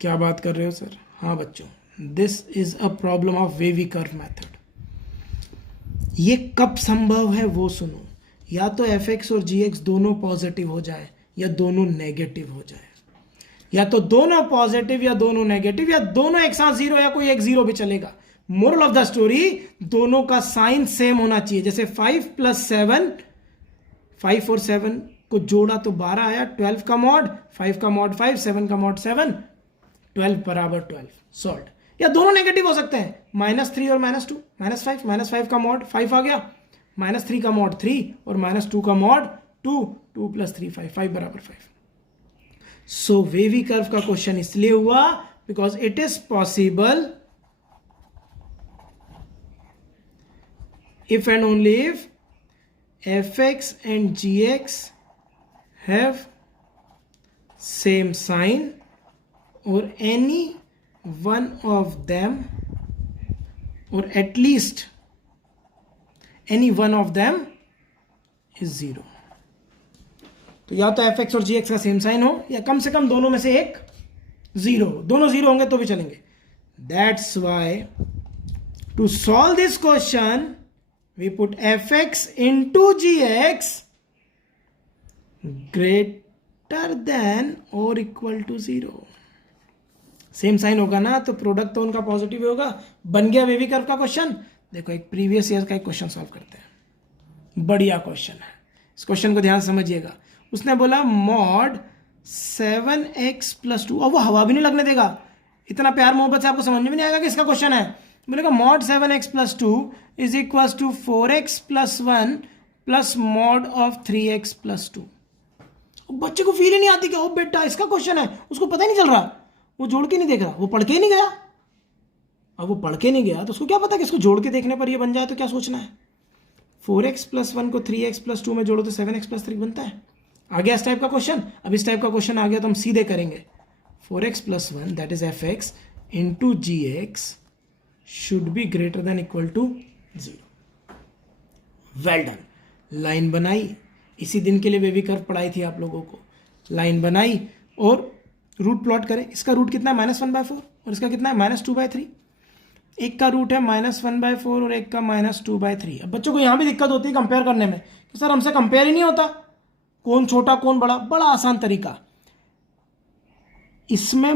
क्या बात कर रहे हो सर? हाँ बच्चों, this is a problem of wavy curve method. ये कब संभव है वो सुनो। या तो एफ एक्स और जी एक्स दोनों पॉजिटिव हो जाए या दोनों नेगेटिव हो जाए, या तो दोनों पॉजिटिव या दोनों नेगेटिव, या दोनों एक साथ जीरो या कोई एक जीरो भी चलेगा। मोरल ऑफ द स्टोरी, दोनों का साइन सेम होना चाहिए। जैसे 5 + 7, 5 और 7 को जोड़ा तो 12 आया, 12 का मॉड, 5 का मॉड 5, 7 का मॉड 7, 12 बराबर 12, सॉल्व। या दोनों नेगेटिव हो सकते हैं, -3 और -2, -5 का मॉड 5 आ गया, -3 का मॉड 3 और -2 का मॉड 2, 2 + 3 5, 5 बराबर 5। सो वेवी कर्व का क्वेश्चन इसलिए हुआ because it is possible if and only if fx and gx have same sign or any one of them, or at least any one of them is 0। तो या तो fx और gx का same sign हो या कम से कम दोनों में से एक 0 हो। दोनों 0 होंगे तो भी चलेंगे। That's why to solve this question we put fx into gx greater than or equal to 0। Same sign होगा ना, तो प्रोडक्ट तो उनका पॉजिटिव ही होगा। बन गया वेवी कर्व का क्वेश्चन। देखो एक प्रीवियस ईयर का एक क्वेश्चन सॉल्व करते हैं, बढ़िया क्वेश्चन है, इस क्वेश्चन को ध्यान से समझिएगा। उसने बोला मॉड 7x + 2, अब वो हवा भी नहीं लगने देगा, इतना प्यार मोहब्बत से आपको समझ में नहीं आएगा कि इसका क्वेश्चन है। बोलेगा mod 7x + 2 = 4x + 1 + mod of 3x + 2। बच्चे को फील ही नहीं आती कि ओ बेटा इसका क्वेश्चन है, उसको पता ही नहीं चल रहा, वो जोड़ के नहीं देख रहा, वो पढ़ के ही नहीं गया। अब वो पढ़ के नहीं गया तो उसको क्या पता कि इसको जोड़ के देखने पर ये बन जाए, तो क्या सोचना है। 4x + 1 को 3x + 2 में जोड़ो तो 7x + 3 बनता है। आ गया इस टाइप का क्वेश्चन। अब इस टाइप का क्वेश्चन आ गया तो हम सीधे करेंगे 4x + 1 that is fx * gx should be greater than equal to 0। Well done, line बनाई, इसी दिन के लिए वेवी कर्व पढ़ाई थी आप लोगों को। लाइन बनाई और रूट प्लॉट करें। इसका रूट कितना है -1/4 और इसका कितना है -2/3। एक का रूट है -1/4 और एक का -2/3। अब बच्चों को यहाँ भी दिक्कत होती है कंपेयर करने में कि सर हमसे कंपेयर ही नहीं होता, कौन छोटा कौन बड़ा। बड़ा आसान तरीका, इसमें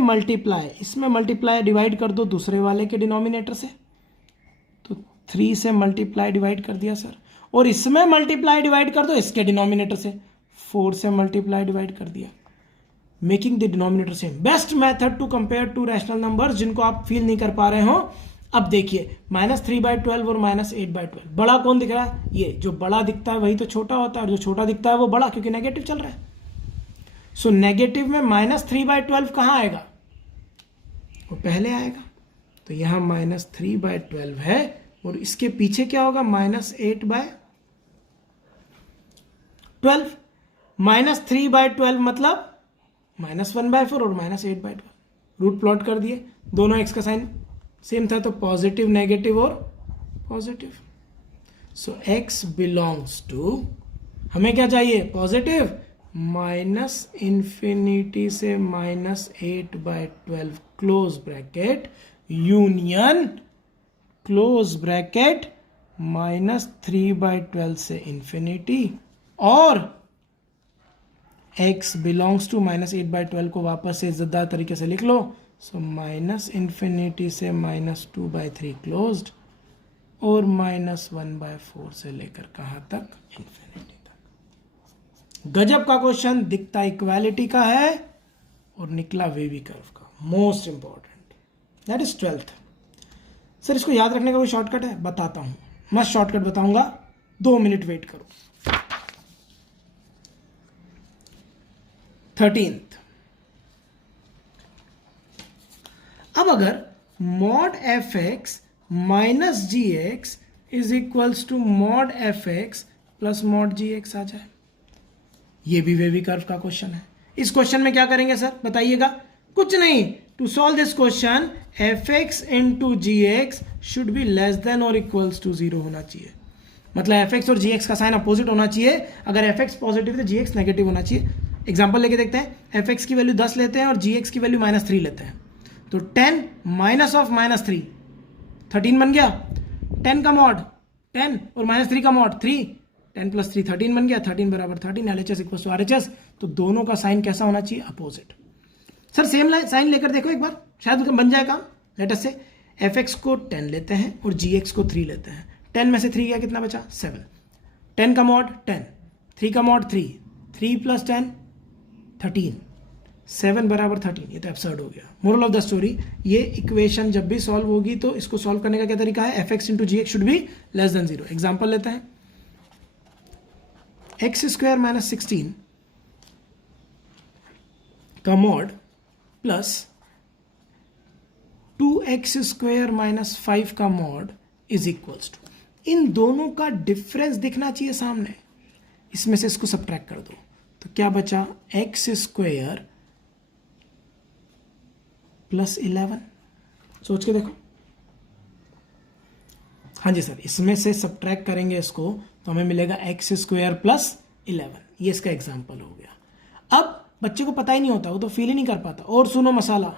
मल्टीप्लाई डिवाइड कर दो दूसरे वाले के डिनोमिनेटर से, तो 3 से मल्टीप्लाई डिवाइड कर दिया सर, और इसमें मल्टीप्लाई डिवाइड कर दो इसके डिनोमिनेटर से, 4 से मल्टीप्लाई डिवाइड कर दिया, making the denominator same. Best method to compare two rational numbers जिनको आप फील नहीं कर पा रहे हो। अब देखिए -3/12 और -8/12, बड़ा कौन दिख रहा है, ये जो बड़ा दिखता है वही तो छोटा होता है, और जो छोटा दिखता है वो बड़ा, क्योंकि नेगेटिव चल रहा है। सो नेगेटिव में -3/12 कहाँ आएगा, वो पहले आएगा, तो यहां -3/12 है, और इसके पीछे क्या होगा -8/12। -3/12 मतलब -1/4 और -8/12। रूट प्लॉट कर दिए, दोनों x का साइन सेम था, तो पॉजिटिव नेगेटिव और positive. So x belongs to, हमें क्या चाहिए पॉजिटिव, -∞ से -8/12 close bracket union close bracket -3/12 से इंफिनिटी, और x बिलोंग्स टू -8/12 को वापस से इज्जतदार तरीके से लिख लो। सो -∞ से -2/3 क्लोज्ड, और -1/4 से लेकर कहाँ तक, इंफिनिटी तक। गजब का क्वेश्चन, दिखता इक्वालिटी का है और निकला वेवी कर्व का। Most important, that is 12th। Sir इसको याद रखने का कोई शॉर्टकट है, बताता हूं, मस्त शॉर्टकट बताऊंगा, 2 मिनट वेट करो। 13th, अब अगर mod fx minus gx is equals to mod fx plus mod gx आ जाए, ये भी वेवी कर्व का क्वेश्चन है। इस क्वेश्चन में क्या करेंगे सर बताइएगा, कुछ नहीं, to solve this question fx into gx should be less than और इक्वल्स टू 0 होना चाहिए। मतलब fx और gx का साइन अपोजिट होना चाहिए। अगर fx पॉजिटिव है तो gx नेगेटिव होना चाहिए। एग्जांपल लेके देखते हैं, fx की वैल्यू 10 लेते हैं और gx की वैल्यू -3 लेते हैं, तो 10 माइनस ऑफ -3 13 बन गया। 10 का मॉड 10 और -3 का मॉड 3, 10 + 3 13 बन गया। 13 = 13, LHS = RHS। तो दोनों का साइन कैसा होना चाहिए, अपोजिट। सर सेम साइन लेकर देखो एक बार, शायद बन जाए काम। लेट अस से fx को 10 लेते हैं और gx को 3 लेते हैं। 10 में से 3 गया, कितना बचा 7। 10 का मॉड 10, 3 का मॉड 3, 3 + 10 13, 7 = 13। ये तो एब्सर्ड हो गया। मोरल ऑफ द स्टोरी, ये इक्वेशन जब भी सॉल्व होगी तो इसको सॉल्व करने का क्या तरीका है, fx into gx should be less then 0। Example लेते हैं, x² - 16 का मॉड प्लस 2x² - 5 का मॉड इज इक्वल्स टू, इन दोनों का डिफरेंस दिखना चाहिए सामने, इसमें से इसको सब्ट्रैक्ट कर दो, तो क्या बचा x² + 11। सोच के देखो। हाँ जी सर, इसमें से सब्ट्रैक्ट करेंगे इसको तो हमें मिलेगा x² + 11। ये इसका एग्जाम्पल हो गया। अब बच्चे को पता ही नहीं होता, वो तो फील ही नहीं कर पाता। और सुनो मसाला,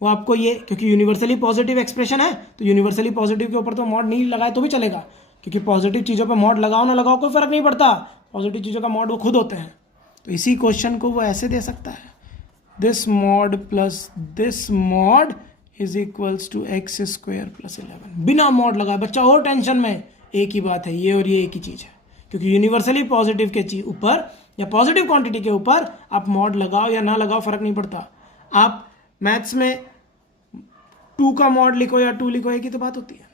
वो आपको ये, क्योंकि यूनिवर्सली पॉजिटिव एक्सप्रेशन है तो यूनिवर्सली पॉजिटिव के ऊपर तो मॉड नहीं लगाए तो भी चलेगा, क्योंकि पॉजिटिव चीज़ों पे मॉड लगाओ ना लगाओ कोई फर्क नहीं पड़ता, पॉजिटिव चीज़ों का मॉड वो खुद होते हैं। तो इसी क्वेश्चन को वो ऐसे दे सकता है, this mod plus this mod is equals to x square plus 11। बिना मॉड लगाए बच्चा और टेंशन में, एक ही बात है, ये और ये एक ही चीज है, क्योंकि यूनिवर्सली पॉजिटिव के ऊपर या पॉजिटिव क्वांटिटी के ऊपर आप मॉड लगाओ या ना लगाओ फर्क नहीं पड़ता। आप मैथ्स में 2 का मॉड लिखो या 2 लिखो, एक ही तो बात होती है।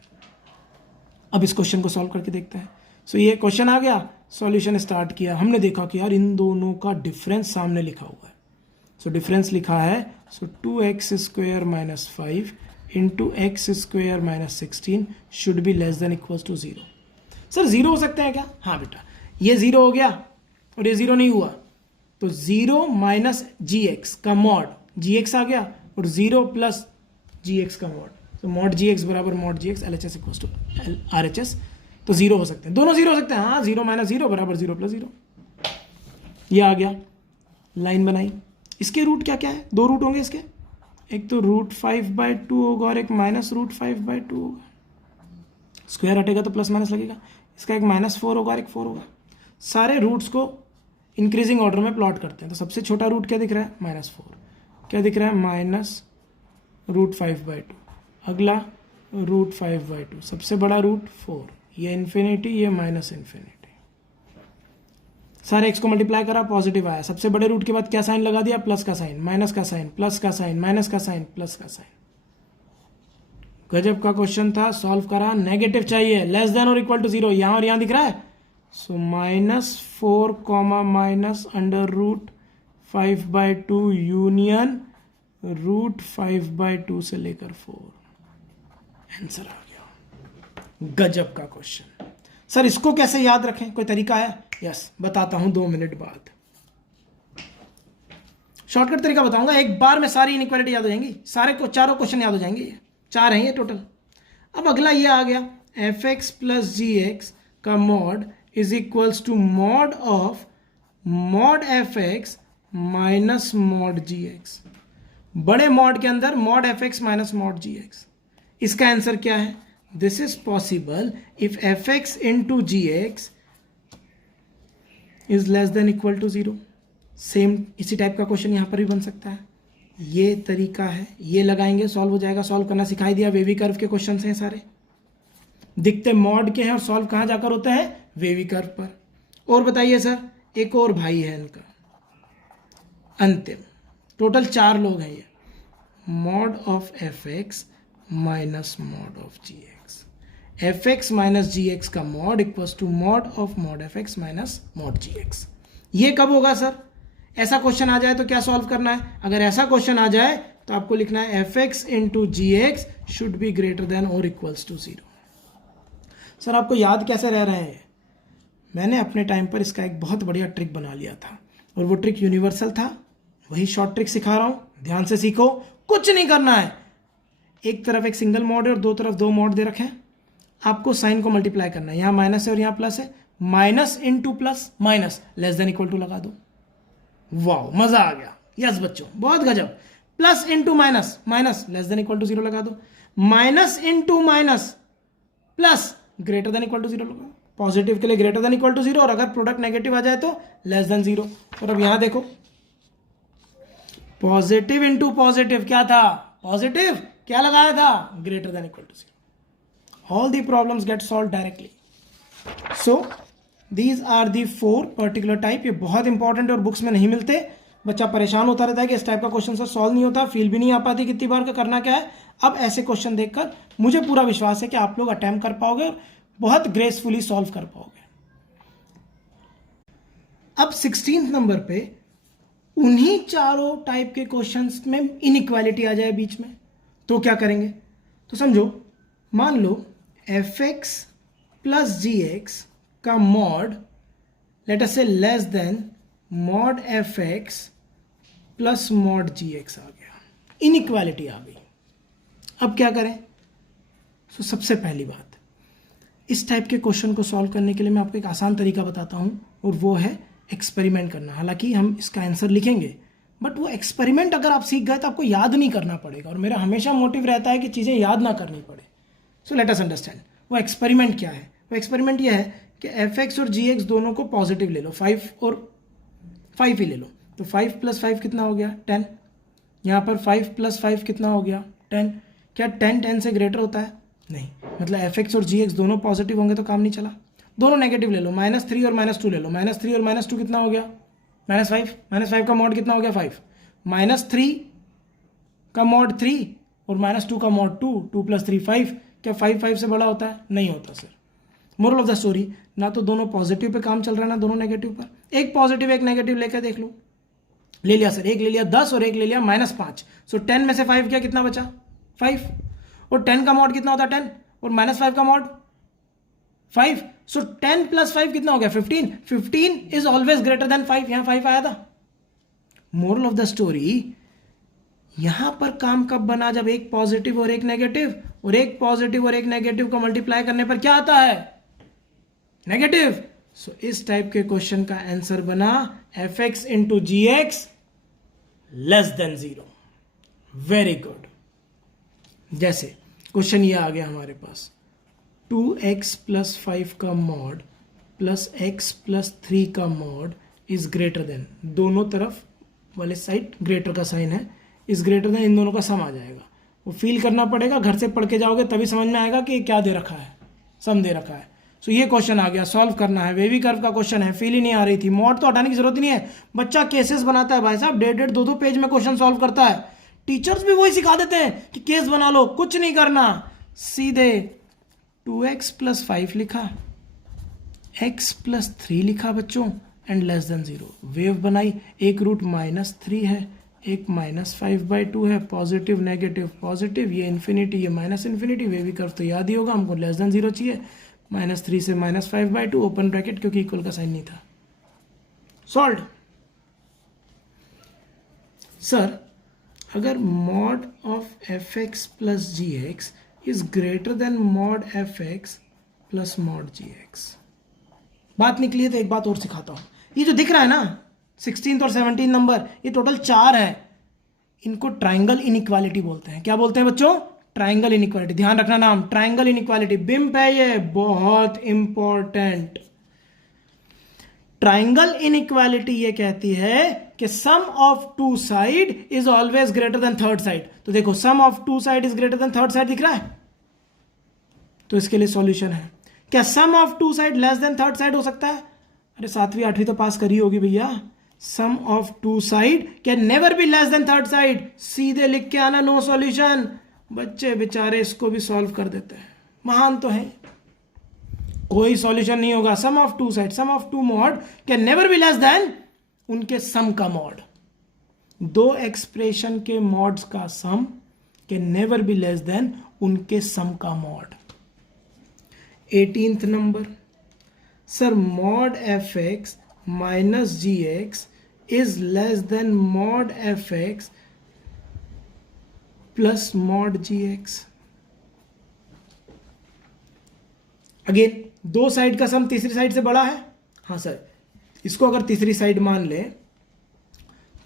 अब इस क्वेश्चन को सॉल्व करके देखते हैं। सो ये क्वेश्चन आ गया, सॉल्यूशन स्टार्ट किया, हमने देखा कि यार इन दोनों का डिफरेंस सामने लिखा हुआ है। सो डिफरेंस लिखा है, so 2x square minus 5 into x square minus 16 should be less than equals to 0। Sir 0 हो सकते हैं क्या? हाँ बेटा, ये 0 हो गया और ये 0 नहीं हुआ, तो 0 माइनस जी एक्स का मॉड जी एक्स आ गया और 0 प्लस जी एक्स का मॉड, तो मॉड जी एक्स बराबर mod g x, L H S equals to R H S, तो 0 हो सकते हैं, दोनों 0 हो सकते हैं। हाँ, 0 माइनस 0 बराबर 0 प्लस 0, ये आ गया। लाइन बनाई, इसके रूट क्या क्या है? 2 रूट होंगे इसके, एक तो √5/2 होगा और एक -√5/2 होगा। स्क्वायर हटेगा तो प्लस माइनस लगेगा, इसका एक -4 होगा और एक 4 होगा। सारे रूट्स को इंक्रीजिंग ऑर्डर में प्लॉट करते हैं, तो सबसे छोटा रूट क्या दिख रहा है? -4। क्या दिख रहा है? -√5/2। अगला √5/2, सबसे बड़ा रूट 4, ये इन्फिनिटी, ये माइनस इन्फिनिटी। सारे एक्स को मल्टीप्लाई करा, पॉजिटिव आया, सबसे बड़े रूट के बाद क्या साइन लगा दिया? प्लस का साइन, माइनस का साइन, प्लस का साइन, माइनस का साइन, प्लस का साइन। गजब का क्वेश्चन था, सॉल्व करा, नेगेटिव चाहिए, लेस देन और इक्वल टू 0, यहां और यहां दिख रहा है। सो -4 कॉमा माइनस √5/2 यूनियन √5/2 से लेकर 4, आंसर आ गया। गजब का क्वेश्चन। सर इसको कैसे याद रखें, कोई तरीका है? यस, बताता हूं 2 मिनट बाद। शॉर्टकट तरीका बताऊंगा, एक बार में सारी इनइक्वालिटी याद हो जाएंगी, चारों क्वेश्चन याद हो जाएंगे, 4 हैं ये टोटल। अब अगला ये आ गया, fx प्लस जी एक्स का mod is equals to mod of mod fx minus mod g x. बड़े मॉड के अंदर mod fx minus mod g x. इसका आंसर क्या है? This is possible if fx into g x is less than equal to 0। Same इसी type का question यहां पर भी बन सकता है, ये तरीका है, ये लगाएंगे सॉल्व हो जाएगा। सॉल्व करना सिखाई दिया, वेवी कर्व के क्वेश्चन हैं सारे, दिखते मॉड के हैं और सॉल्व कहां जाकर होता है? वेवी कर्व पर। और बताइए सर, एक और भाई है इनका, अंतिम, टोटल 4 लोग हैं ये, mod of fx minus mod of g x. fx minus g x का mod equals to mod of mod fx minus mod g x. ये कब होगा सर? ऐसा क्वेश्चन आ जाए तो क्या सॉल्व करना है? अगर ऐसा क्वेश्चन आ जाए तो आपको लिखना है fx into g x should be greater than और इक्वल्स टू 0। सर आपको याद कैसे रह रहे हैं? मैंने अपने टाइम पर इसका एक बहुत बढ़िया ट्रिक बना लिया था, और वो ट्रिक यूनिवर्सल था, वही शॉर्ट ट्रिक सिखा रहा हूं, ध्यान से सीखो। कुछ नहीं करना है, एक तरफ एक सिंगल मॉड है और दो तरफ 2 मॉड दे रखे हैं, आपको साइन को मल्टीप्लाई करना है, यहां माइनस है और यहां प्लस है, minus into plus minus less than equal to लगा दो। वाह, मजा आ गया। यस बच्चों, बहुत गजब। Plus into minus, minus less than equal to 0 लगा दो, minus into minus plus greater than equal to 0 लगा। पॉजिटिव के लिए ग्रेटर देन इक्वल टू 0, और अगर प्रोडक्ट नेगेटिव आ जाए तो लेस देन 0। और अब यहां देखो, पॉजिटिव इंटू पॉजिटिव क्या था? पॉजिटिव, क्या लगाया था? Greater than equal to 0। All the problems get solve directly. So these are the 4 particular type. ये बहुत इंपॉर्टेंट और बुक्स में नहीं मिलते, बच्चा परेशान होता रहता है कि इस टाइप का क्वेश्चन सर सॉल्व नहीं होता, फील भी नहीं आ पाती कितनी बार का करना क्या है। अब ऐसे क्वेश्चन देखकर मुझे पूरा विश्वास है कि आप लोग अटेम्प्ट कर पाओगे और बहुत ग्रेसफुली सॉल्व कर पाओगे। अब 16th नंबर पे उन्हीं चारों टाइप के क्वेश्चंस में इनइक्वालिटी आ जाए बीच में, तो क्या करेंगे? तो समझो, मान लो fx प्लस जी एक्स का mod let us say less than mod fx plus mod g x आ गया, इनइक्वालिटी आ गई। अब क्या करें? तो सबसे पहली बात, इस टाइप के क्वेश्चन को सॉल्व करने के लिए मैं आपको एक आसान तरीका बताता हूं, और वो है एक्सपेरिमेंट करना। हालांकि हम इसका आंसर लिखेंगे, बट वो एक्सपेरिमेंट अगर आप सीख गए तो आपको याद नहीं करना पड़ेगा, और मेरा हमेशा मोटिव रहता है कि चीज़ें याद ना करनी पड़े। सो लेट अस अंडरस्टैंड वो एक्सपेरिमेंट क्या है। वो एक्सपेरिमेंट ये है कि fx और gx दोनों को पॉजिटिव ले लो, 5 और 5 ही ले लो, तो 5 + 5 कितना हो गया? 10। यहाँ पर 5 + 5 कितना हो गया 10। क्या 10 10 से ग्रेटर होता है? नहीं, मतलब fx और gx दोनों पॉजिटिव होंगे तो काम नहीं चला। दोनों नेगेटिव ले लो, -3 और -2 ले लो। -3 और -2 कितना हो गया? -5। -5 का मॉड कितना हो गया? 5। -3 का मॉड 3 और -2 का मॉड 2, 2 + 3 5। क्या 5 5 से बड़ा होता है? नहीं होता sir. Moral of the story, ना तो दोनों पॉजिटिव पे काम चल रहा है ना दोनों नेगेटिव पर। एक पॉजिटिव एक नेगेटिव लेकर देख लो। ले लिया सर, एक ले लिया 10 और एक ले लिया -5। सो 10 में से 5 क्या कितना बचा? 5। और 10 का मॉड कितना होता है? 10 और -5 का मॉड 5। सो 10 + 5 कितना हो गया? 15। 15 इज ऑलवेज ग्रेटर देन 5। यहां 5 आया था। मोरल ऑफ द स्टोरी, यहां पर काम कब बना? जब एक पॉजिटिव और एक नेगेटिव, और एक पॉजिटिव और एक नेगेटिव को मल्टीप्लाई करने पर क्या आता है? नेगेटिव। सो इस टाइप के क्वेश्चन का आंसर बना fx × gx <0 वेरी गुड। जैसे क्वेश्चन ये आ गया हमारे पास, 2x + 5 का मॉड प्लस x + 3 का मॉड इज ग्रेटर देन, दोनों तरफ वाले साइड ग्रेटर का साइन है, इज ग्रेटर देन, इन दोनों का सम आ जाएगा। वो फील करना पड़ेगा, घर से पढ़ के जाओगे तभी समझ में आएगा कि क्या दे रखा है, सम दे रखा है। सो ये क्वेश्चन आ गया, सॉल्व करना है। वेवी कर्व का क्वेश्चन है, फील ही नहीं आ रही थी। मॉड तो हटाने की जरूरत ही नहीं है, बच्चा केसेस बनाता है भाई साहब, 1.5 2 पेज में क्वेश्चन सॉल्व करता है। टीचर्स भी वही सिखा देते हैं कि केस बना लो, कुछ नहीं करना, सीधे 2x + 5 लिखा, x + 3 लिखा बच्चों, एंड <0। वेव बनाई, एक रूट -3 है, एक -5/2 है, पॉजिटिव नेगेटिव पॉजिटिव, ये इन्फिनिटी ये -इन्फिनिटी। वेवी कर्व तो याद ही होगा, हमको <0 चाहिए। -3 से -5/2 ओपन ब्रैकेट, क्योंकि इक्वल का साइन नहीं था। सॉल्व। सर अगर mod of fx + gx is greater than mod fx + mod gx, बात निकली है तो एक बात और सिखाता हूं। ये जो दिख रहा है ना 16 और 17 नंबर, ये टोटल 4 है। इनको ट्राइंगल इनइक्वालिटी बोलते हैं। क्या बोलते हैं बच्चों? Triangle inequality. ध्यान रखना नाम, ट्राइंगल इनइक्वालिटी, बिम्प है ये, बहुत इंपॉर्टेंट। ट्राइंगल इनइक्वालिटी ये कहती है कि sum of two side is always greater than third side. तो देखो, sum of two side is greater than third side दिख रहा है, तो इसके लिए सॉल्यूशन है। क्या sum of two side less than third side हो सकता है? अरे 7वीं 8वीं तो पास करी होगी भैया। Sum of two side can never be less than third side, सीधे लिख के आना, नो सॉल्यूशन। बच्चे बेचारे इसको भी सॉल्व कर देते हैं, महान तो है। कोई सॉल्यूशन नहीं होगा। Sum of two side, sum of two mod can never be less than उनके सम का मॉड। दो एक्सप्रेशन के मॉड्स का sum can never be less than उनके सम का mod. 18th number, sir mod fx - gx is less than mod fx + mod gx। Again, दो side का sum तीसरी साइड से बड़ा है। हाँ सर, इसको अगर तीसरी साइड मान ले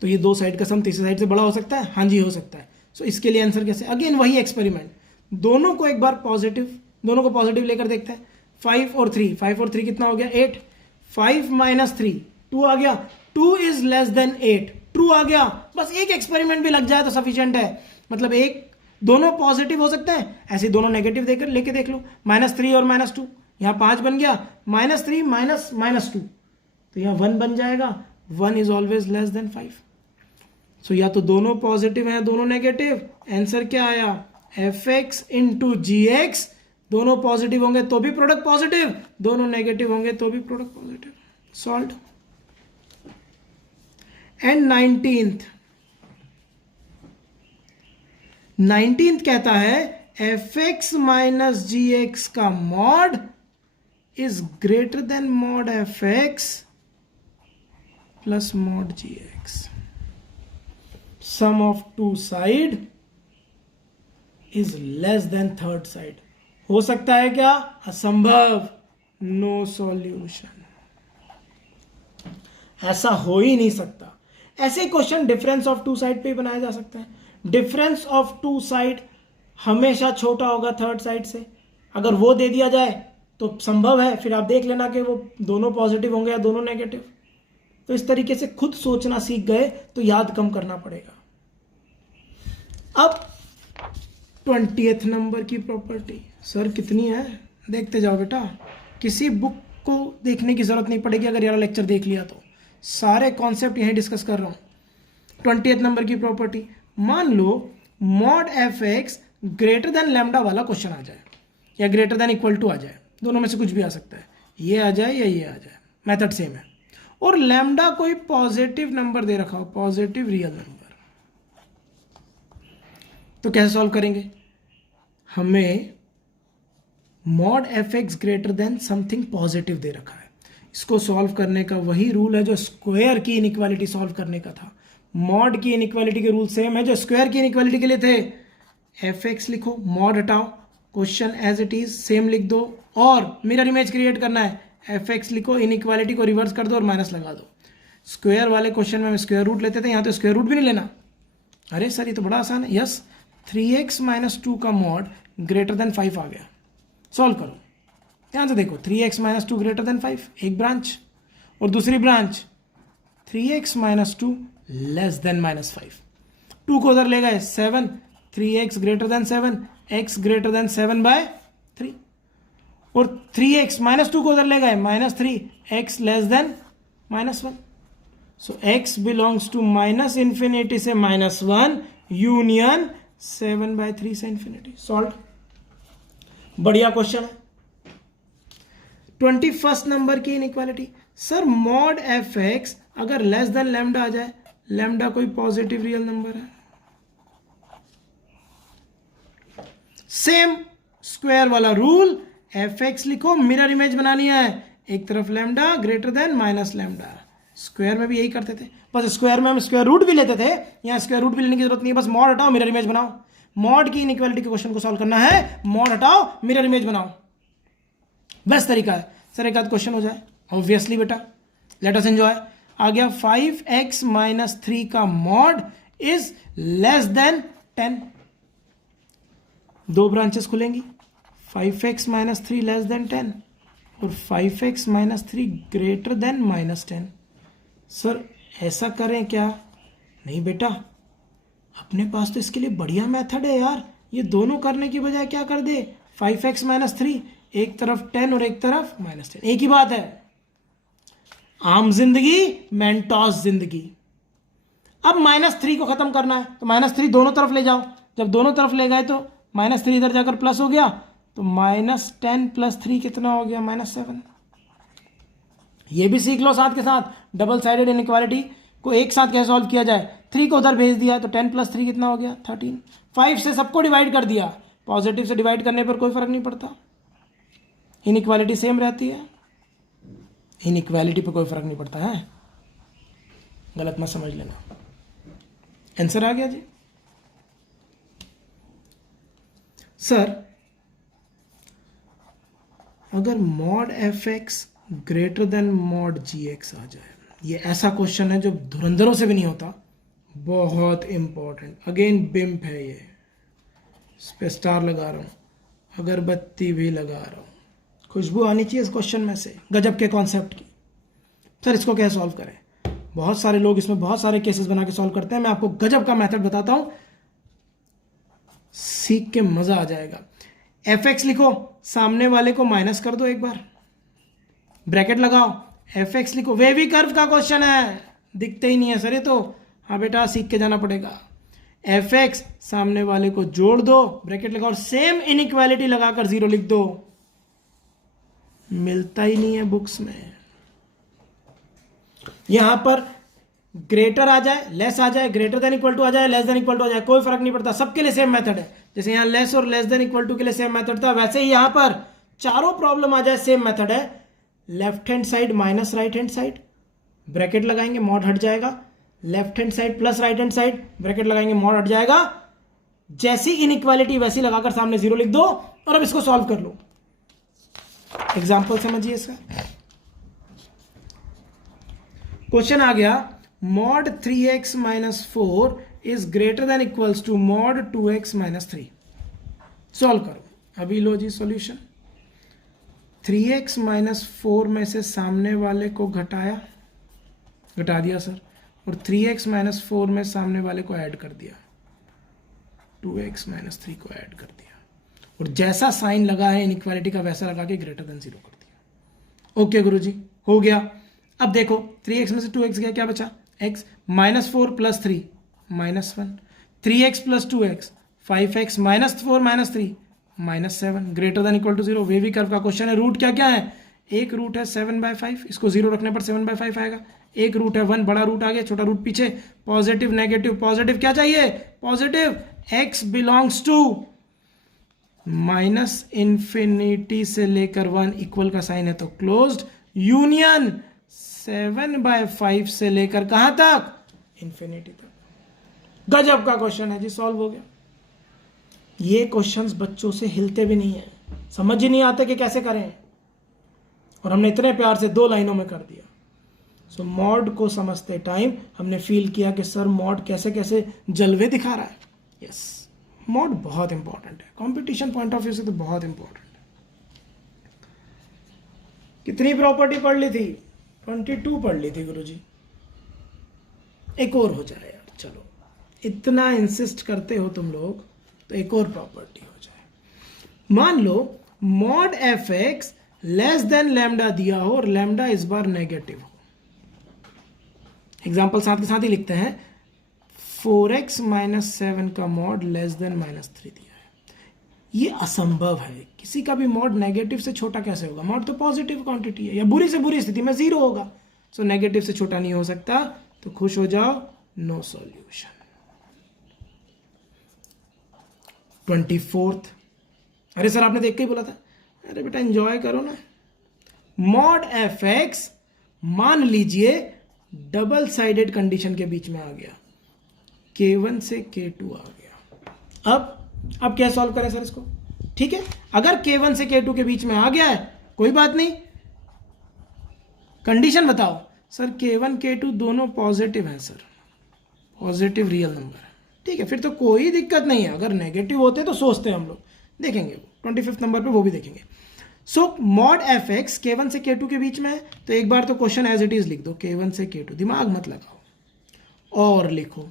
तो ये दो साइड का सम तीसरी साइड से बड़ा हो सकता है। हाँ जी, हो सकता है। सो इसके लिए आंसर कैसे? अगेन वही एक्सपेरिमेंट, दोनों को एक बार पॉजिटिव, दोनों को पॉजिटिव लेकर देखते हैं। 5 और 3, 5 और 3 कितना हो गया? 8। 5 - 3 2 आ गया, 2 इज लेस देन 8, ट्रू आ गया। बस एक एक्सपेरिमेंट भी लग जाए तो सफिशिएंट है। मतलब एक, दोनों पॉजिटिव हो सकते हैं, ऐसे दोनों नेगेटिव देकर लेके देख लो। -3 और -2, यहां 5 बन गया, -3 - -2, तो यहां 1 बन जाएगा। 1 इज ऑलवेज लेस देन 5। सो या तो दोनों पॉजिटिव हैं दोनों नेगेटिव। आंसर क्या आया? fx × gx, दोनों पॉजिटिव होंगे तो भी प्रोडक्ट पॉजिटिव, दोनों नेगेटिव होंगे तो भी product positive. Solve. And 19th कहता है fx - gx का mod is greater than mod fx + mod gx। Sum of two side is less than third side. हो सकता है क्या? असंभव, नो सॉल्यूशन। ऐसा हो ही नहीं सकता। ऐसे question difference of two side पे ही बनाया जा सकता है। डिफरेंस ऑफ टू साइड हमेशा छोटा होगा थर्ड साइड से। अगर वो दे दिया जाए तो संभव है, फिर आप देख लेना कि वो दोनों पॉजिटिव होंगे या दोनों नेगेटिव। तो इस तरीके से खुद सोचना सीख गए तो याद कम करना पड़ेगा। अब 20th नंबर की प्रॉपर्टी सर कितनी है, देखते जाओ बेटा, किसी बुक को देखने की जरूरत नहीं पड़ेगी अगर यार लेक्चर देख लिया तो, सारे कॉन्सेप्ट यहीं डिस्कस कर रहा हूं। 20th नंबर की प्रॉपर्टी, मान लो mod f x greater than lambda वाला क्वेश्चन आ जाए या ग्रेटर देन इक्वल टू आ जाए, दोनों में से कुछ भी आ सकता है, ये आ जाए या ये आ जाए, मेथड सेम है, और लैम्डा कोई पॉजिटिव नंबर दे रखा हो, पॉजिटिव रियल नंबर, तो कैसे सॉल्व करेंगे? हमें mod f x greater than something positive दे रखा है, इसको सॉल्व करने का वही रूल है जो स्क्वायर की इनइक्वालिटी सॉल्व करने का था। मॉड की इनइक्वालिटी के रूल सेम है जो स्क्वायर की इनइक्वालिटी के लिए थे। एफ एक्स लिखो, मॉड हटाओ, question as it is same लिख दो, और मिरर इमेज क्रिएट करना है, एफ एक्स लिखो, इनइक्वालिटी को रिवर्स कर दो और माइनस लगा दो। स्क्वायर वाले क्वेश्चन में हम स्क्वायर रूट लेते थे, यहाँ तो स्क्वायर रूट भी नहीं लेना। अरे सर ये तो बड़ा आसान है। यस, 3x माइनस 2 का मॉड ग्रेटर देन 5 आ गया, सॉल्व करो, ध्यान से देखो, 3x माइनस 2 ग्रेटर देन 5 एक ब्रांच, और दूसरी branch 3x minus 2 less than minus 5, 2 को उधर ले गए 7, 3x greater than 7, x greater than 7/3, और 3x माइनस 2 को उधर ले गए -3, x less than -1, so x belongs to minus infinity से -1 यूनियन 7/3 से इंफिनिटी। सॉल्व, बढ़िया क्वेश्चन है। 21st नंबर की inequality, sir mod f x अगर लेस देन लैम्डा आ जाए, लैम्डा कोई पॉजिटिव रियल नंबर है, सेम स्क्वायर वाला रूल, एफ एक्स लिखो, मिरर इमेज बनानी है, एक तरफ lambda greater than minus lambda, square में भी यही करते थे, बस स्क्वायर में हम स्क्वायर रूट भी लेते थे, यहाँ स्क्वायर रूट भी लेने की जरूरत नहीं है, बस मॉड हटाओ मिरर इमेज बनाओ। मॉड की इनइक्वालिटी के क्वेश्चन को सॉल्व करना है, मॉड हटाओ मिरर इमेज बनाओ, बेस्ट तरीका है। सर एक आध क्वेश्चन हो जाए, ऑब्वियसली बेटा, लेट अस एंजॉय। आ गया 5x माइनस 3 का मॉड इज लेस देन 10, दो ब्रांचेस खुलेंगी, 5x माइनस 3 लेस देन 10 और 5x minus 3 greater than -10। Sir ऐसा करें क्या? नहीं बेटा, अपने पास तो इसके लिए बढ़िया मेथड है यार, ये दोनों करने की बजाय क्या कर दे, 5x माइनस 3 एक तरफ 10 और एक तरफ -10, एक ही बात है, आम जिंदगी मेंटोस जिंदगी। अब -3 को खत्म करना है तो -3 दोनों तरफ ले जाओ, जब दोनों तरफ ले गए तो -3 इधर जाकर प्लस हो गया, तो -10 + 3 कितना हो गया, -7। ये भी सीख लो साथ के साथ, डबल साइडेड इनइक्वालिटी को एक साथ कैसे सॉल्व किया जाए। 3 को उधर भेज दिया तो 10 + 3 कितना हो गया, 13। 5 से सबको डिवाइड कर दिया, पॉजिटिव से डिवाइड करने पर कोई फर्क नहीं पड़ता, इनइक्वालिटी सेम रहती है, इनइक्वालिटी पर कोई फर्क नहीं पड़ता है, गलत मत समझ लेना। आंसर आ गया जी। सर अगर mod f x greater than mod g x आ जाए, ये ऐसा क्वेश्चन है जो धुरंधरों से भी नहीं होता, बहुत इंपॉर्टेंट, अगेन बिम्प है ये, इस पे स्टार लगा रहा हूं, अगरबत्ती भी लगा रहा हूं, खुशबू आनी चाहिए इस क्वेश्चन में से, गजब के कॉन्सेप्ट की। सर इसको कैसे सॉल्व करें? बहुत सारे लोग इसमें बहुत सारे केसेस बना के सॉल्व करते हैं, मैं आपको गजब का मेथड बताता हूं, सीख के मजा आ जाएगा। एफ एक्स लिखो, सामने वाले को माइनस कर दो एक बार, ब्रैकेट लगाओ, एफ एक्स लिखो, वेवी कर्व का क्वेश्चन है, दिखते ही नहीं है सर ये तो, हाँ बेटा सीख के जाना पड़ेगा। एफ एक्स सामने वाले को जोड़ दो, ब्रैकेट लगाओ, सेम इनइक्वालिटी लगाकर 0 लिख दो, मिलता ही नहीं है बुक्स में। यहां पर ग्रेटर आ जाए, लेस आ जाए, ग्रेटर देन इक्वल टू आ जाए, लेस देन इक्वल टू आ जाए, कोई फर्क नहीं पड़ता, सबके लिए सेम मेथड है। जैसे यहां लेस और लेस देन इक्वल टू के लिए सेम मेथड था, वैसे ही यहां पर चारों प्रॉब्लम आ जाए सेम मेथड है। Left hand side minus right hand side, bracket लगाएंगे, मॉड हट जाएगा, left hand side plus right hand side, bracket लगाएंगे, मॉड हट जाएगा, जैसी इनइक्वालिटी वैसी लगाकर सामने 0 लिख दो, और अब इसको सॉल्व कर लो। एग्जाम्पल समझिए इसका, क्वेश्चन आ गया, mod 3x minus 4 is greater than equals to mod 2x minus 3। Solve करो, अभी लो जी सॉल्यूशन। 3x माइनस 4 में से सामने वाले को घटा दिया सर, और 3x माइनस 4 में सामने वाले को ऐड कर दिया, 2x माइनस 3 को ऐड कर दिया और जैसा साइन लगा है इनइक्वालिटी का वैसा लगा के ग्रेटर देन 0 कर दिया। ओके गुरुजी, हो गया। अब देखो 3x में से 2x गया, क्या बचा x, -4 + 3 -1, 3x + 2x 5x, -4 - 3 -7, greater than equal to 0। Wavy curve का क्वेश्चन है। रूट क्या क्या है, एक रूट है 7/5, इसको 0 रखने पर 7/5 आएगा। एक रूट है 1, बड़ा रूट आगे, छोटा रूट पीछे। पॉजिटिव नेगेटिव, पॉजिटिव क्या चाहिए, पॉजिटिव। x बिलोंग्स टू -∞ से लेकर 1 इक्वल का साइन है तो क्लोज्ड, यूनियन 7/5 से लेकर कहां तक, इंफिनिटी तक। गजब का क्वेश्चन है जी, सॉल्व हो गया। ये क्वेश्चंस बच्चों से हिलते भी नहीं है, समझ ही नहीं आते कि कैसे करें, और हमने इतने प्यार से 2 लाइनों में कर दिया। सो मॉड को समझते टाइम हमने फील किया कि सर मॉड कैसे कैसे जलवे दिखा रहा है। यस, मॉड बहुत इंपॉर्टेंट है, कंपटीशन पॉइंट ऑफ व्यू से तो बहुत इंपॉर्टेंट है। कितनी प्रॉपर्टी पढ़ ली थी, 22 पढ़ ली थी गुरुजी। एक और हो जाए यार, चलो इतना इंसिस्ट करते हो तुम लोग तो एक और प्रॉपर्टी हो जाए। मान लो mod f(x) less than lambda दिया हो और लैम्डा इस बार नेगेटिव हो। एग्जाम्पल साथ के साथ ही लिखते हैं। 4x - 7 का मॉड लेस देन -3 दिया है। ये असंभव है, किसी का भी मॉड नेगेटिव से छोटा कैसे होगा। मॉड तो पॉजिटिव क्वांटिटी है, या बुरी से बुरी स्थिति में 0 होगा। सो नेगेटिव से छोटा नहीं हो सकता, तो खुश हो जाओ, नो सॉल्यूशन। 24th, अरे सर आपने देख के ही बोला था। अरे बेटा एंजॉय करो ना। मॉड f(x) मान लीजिए डबल साइडेड कंडीशन के बीच में आ गया, k1 से k2 आ गया। अब क्या सॉल्व करें सर इसको, ठीक है। अगर k1 से k2 के बीच में आ गया है कोई बात नहीं, कंडीशन बताओ। सर k1 k2 दोनों पॉजिटिव हैं सर, पॉजिटिव रियल नंबर है, ठीक है, फिर तो कोई दिक्कत नहीं है। अगर नेगेटिव होते तो सोचते हम लोग, देखेंगे 25th नंबर पे वो भी देखेंगे। सो मॉड f(x) k1 से k2 के बीच में है, तो एक बार तो क्वेश्चन एज इट इज लिख दो, k1 से k2, दिमाग मत लगाओ और लिखो।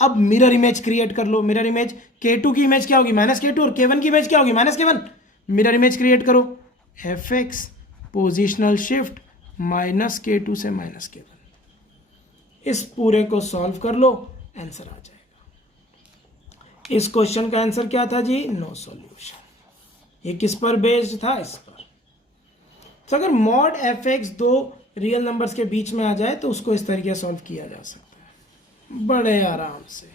अब मिरर इमेज क्रिएट कर लो। मिरर इमेज, k2 की इमेज क्या होगी, -k2, और k1 की इमेज क्या होगी, -k1। मिरर इमेज क्रिएट करो, f(x) पोजिशनल शिफ्ट -k2 से -k1। इस पूरे को सॉल्व कर लो, आंसर आ जाएगा। इस क्वेश्चन का आंसर क्या था जी, नो सॉल्यूशन। ये किस पर बेस्ड था, इस पर। तो अगर मॉड f(x) 2 रियल नंबर्स के बीच में आ जाए तो उसको इस तरीके से सॉल्व किया जा सकता है, बड़े आराम से।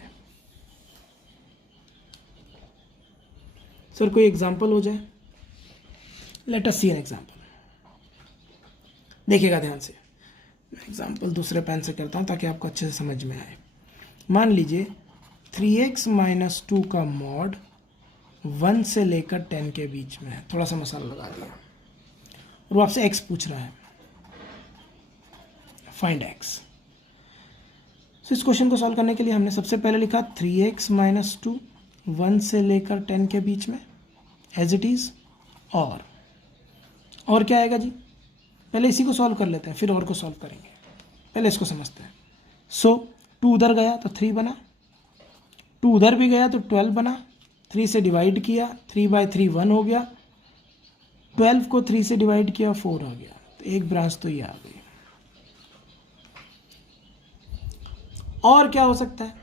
सर कोई एग्जांपल हो जाए, let us see an example. देखिएगा ध्यान से, मैं एग्जांपल दूसरे पेन से करता हूं ताकि आपको अच्छे से समझ में आए। मान लीजिए 3x - 2 का मॉड 1 से लेकर 10 के बीच में है। थोड़ा सा मसाला लगा दिया और वो आपसे x पूछ रहा है, फाइंड x। तो इस क्वेश्चन को सॉल्व करने के लिए हमने सबसे पहले लिखा 3x - 2 1 से लेकर 10 के बीच में एज इट इज। और क्या आएगा जी, पहले इसी को सॉल्व कर लेते हैं, फिर और को सॉल्व करेंगे। पहले इसको समझते हैं। सो 2 उधर गया तो 3 बना, 2 उधर भी गया तो 12 बना, 3 से डिवाइड किया, 3/3 1 हो गया, 12 को 3 से डिवाइड किया 4 आ गया। तो एक ब्रांच तो ये आ गई। और क्या हो सकता है,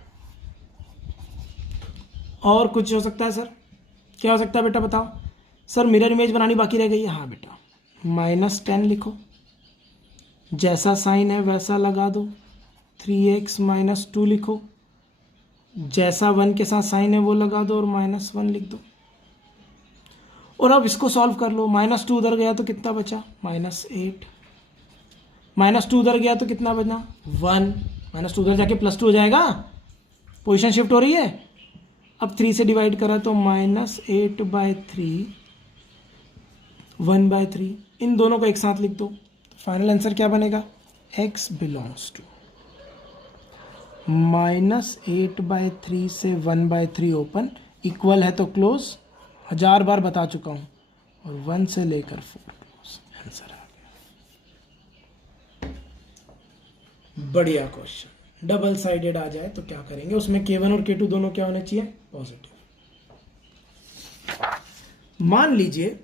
और कुछ हो सकता है सर, क्या हो सकता है बेटा बताओ। सर मिरर इमेज बनानी बाकी रह गई है। हाँ बेटा, -10 लिखो, जैसा साइन है वैसा लगा दो। 3x - 2 लिखो, जैसा 1 के साथ साइन है वो लगा दो और -1 लिख दो। और अब इसको सॉल्व कर लो। -2 उधर गया तो कितना बचा, -8। -2 उधर गया तो कितना बचा, 1। -2 उधर जाके +2 हो जाएगा, पोजीशन शिफ्ट हो रही है। अब 3 से डिवाइड करा तो -8/3 1/3, इन दोनों को एक साथ लिख दो। फाइनल आंसर क्या बनेगा, x बिलोंग्स टू -8/3 से 1/3 ओपन, इक्वल है तो क्लोज, 1000 बार बता चुका हूं, और 1 से लेकर 4 क्लोज। आंसर आ गया। बढ़िया क्वेश्चन। डबल साइडेड आ जाए तो क्या करेंगे, उसमें k1 और k2 दोनों क्या होने चाहिए, पॉजिटिव। मान लीजिए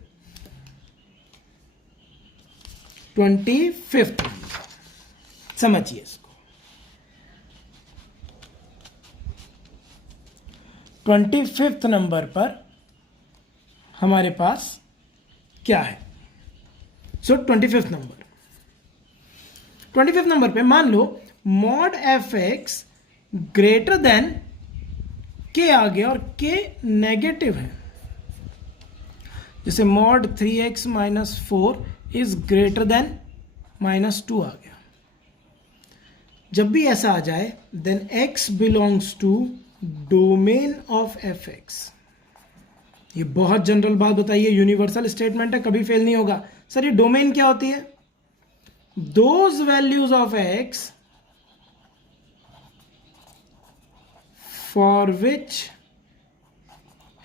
25th, समझिए इसको। 25th नंबर पर हमारे पास क्या है? सो 25th नंबर पे मान लो mod f x greater than k आ गया और के नेगेटिव है। जैसे mod 3x minus 4 is greater than -2 आ गया। जब भी ऐसा आ जाए then x belongs to domain of f x. ये बहुत जनरल बात बताइए, यूनिवर्सल स्टेटमेंट है, कभी फेल नहीं होगा। सर ये डोमेन क्या होती है? Those values of x for which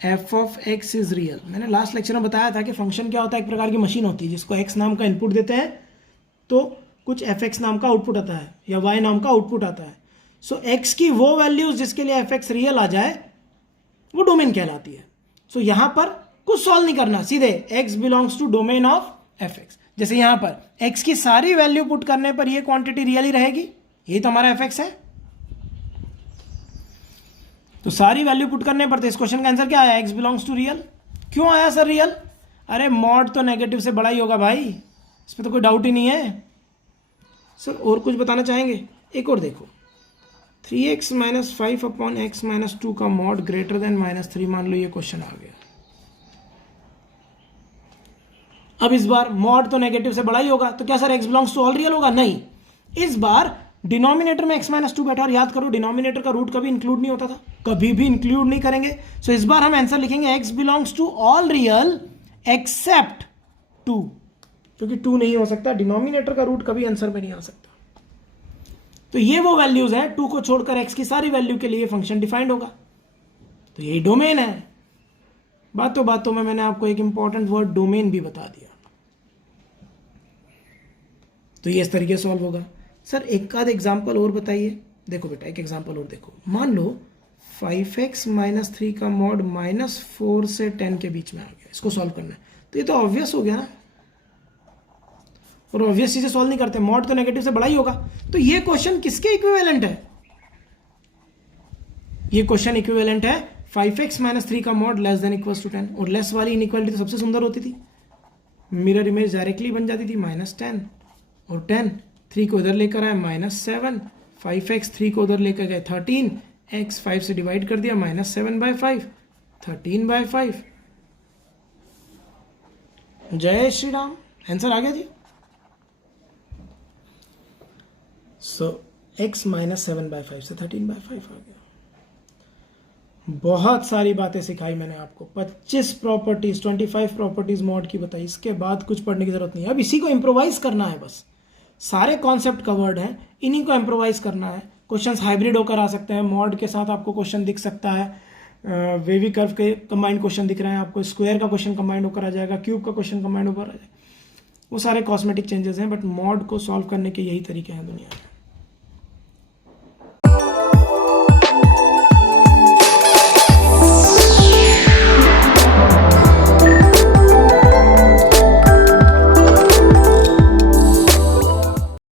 F of x is real. मैंने लास्ट लेक्चर में बताया था कि फंक्शन क्या होता है, एक प्रकार की मशीन होती है जिसको एक्स नाम का इनपुट देते हैं तो कुछ एफ एक्स नाम का आउटपुट आता है या वाई नाम का आउटपुट आता है। सो एक्स की वो वैल्यूज जिसके लिए एफ एक्स रियल आ जाए वो डोमेन कहलाती है। सो यहां पर कुछ सॉल्व नहीं करना, सीधे x belongs to domain of f x. जैसे यहां पर एक्स की सारी वैल्यू पुट करने पर ये क्वांटिटी रियल ही रहेगी, यही तो हमारा एफ एक्स है। तो सारी वैल्यू पुट करने पर तो इस क्वेश्चन का आंसर क्या आया? X belongs to real. क्यों आया सर रियल? अरे मॉड तो नेगेटिव से बड़ा ही होगा भाई, इसमें तो कोई डाउट ही नहीं है। सर और कुछ बताना चाहेंगे? एक और देखो, 3x minus 5 upon x minus 2 का मॉड ग्रेटर देन -3, मान लो ये क्वेश्चन आ गया। अब इस बार मॉड तो नेगेटिव से बड़ा ही होगा, तो क्या sir x belongs to all real होगा? नहीं, इस बार डिनोमिनेटर में x माइनस 2 बैठा, और याद करो डिनोमिनेटर का रूट कभी इंक्लूड नहीं होता था, कभी भी इंक्लूड नहीं करेंगे। सो इस बार हम आंसर लिखेंगे x belongs to all real except 2, क्योंकि 2 नहीं हो सकता, डिनोमिनेटर का रूट कभी आंसर में नहीं आ सकता। तो ये वो वैल्यूज हैं, 2 को छोड़कर x की सारी वैल्यू के लिए फंक्शन डिफाइंड होगा, तो यही डोमेन है। बातों में मैंने आपको एक इंपॉर्टेंट वर्ड डोमेन भी बता दिया। तो ये इस तरीके से सॉल्व होगा। सर एक आध एग्जाम्पल और बताइए। देखो बेटा एक एग्जाम्पल और देखो, मान लो 5x माइनस 3 का मॉड -4 से 10 के बीच में आ गया, इसको सॉल्व करना है। तो ये तो ऑब्वियस हो गया ना, और ऑब्वियस चीजें सॉल्व नहीं करते, मॉड तो नेगेटिव से बड़ा ही होगा। तो ये क्वेश्चन किसके इक्विवेलेंट है? ये क्वेश्चन इक्विवेलेंट है 5x माइनस 3 का mod less than equals to 10, और लेस वाली इनइक्वालिटी तो सबसे सुंदर होती थी, मिरर इमेज डायरेक्टली बन जाती थी, -10 और 10, 3 को इधर लेकर आए -7, 5x 3 को उधर लेकर गए 13, x 5 से डिवाइड कर दिया -7/5, 13/5। जय श्री राम, आंसर आ गया जी। सो x -7/5 से 13/5 आ गया। बहुत सारी बातें सिखाई मैंने आपको, 25 प्रॉपर्टीज 25 प्रॉपर्टीज मॉड की बताई, इसके बाद कुछ पढ़ने की जरूरत नहीं है। अब इसी को इम्प्रोवाइज करना है, बस सारे कॉन्सेप्ट कवर्ड हैं, इन्हीं को इम्प्रोवाइज करना है। क्वेश्चंस हाइब्रिड होकर आ सकते हैं, मॉड के साथ आपको क्वेश्चन दिख सकता है, वेवी कर्व के कंबाइंड क्वेश्चन दिख रहे हैं आपको, स्क्वायर का क्वेश्चन कंबाइंड होकर आ जाएगा, क्यूब का क्वेश्चन कंबाइंड होकर आ जाएगा। वो सारे कॉस्मेटिक चेंजेस हैं, बट मॉड को सॉल्व करने के यही तरीके हैं दुनिया में।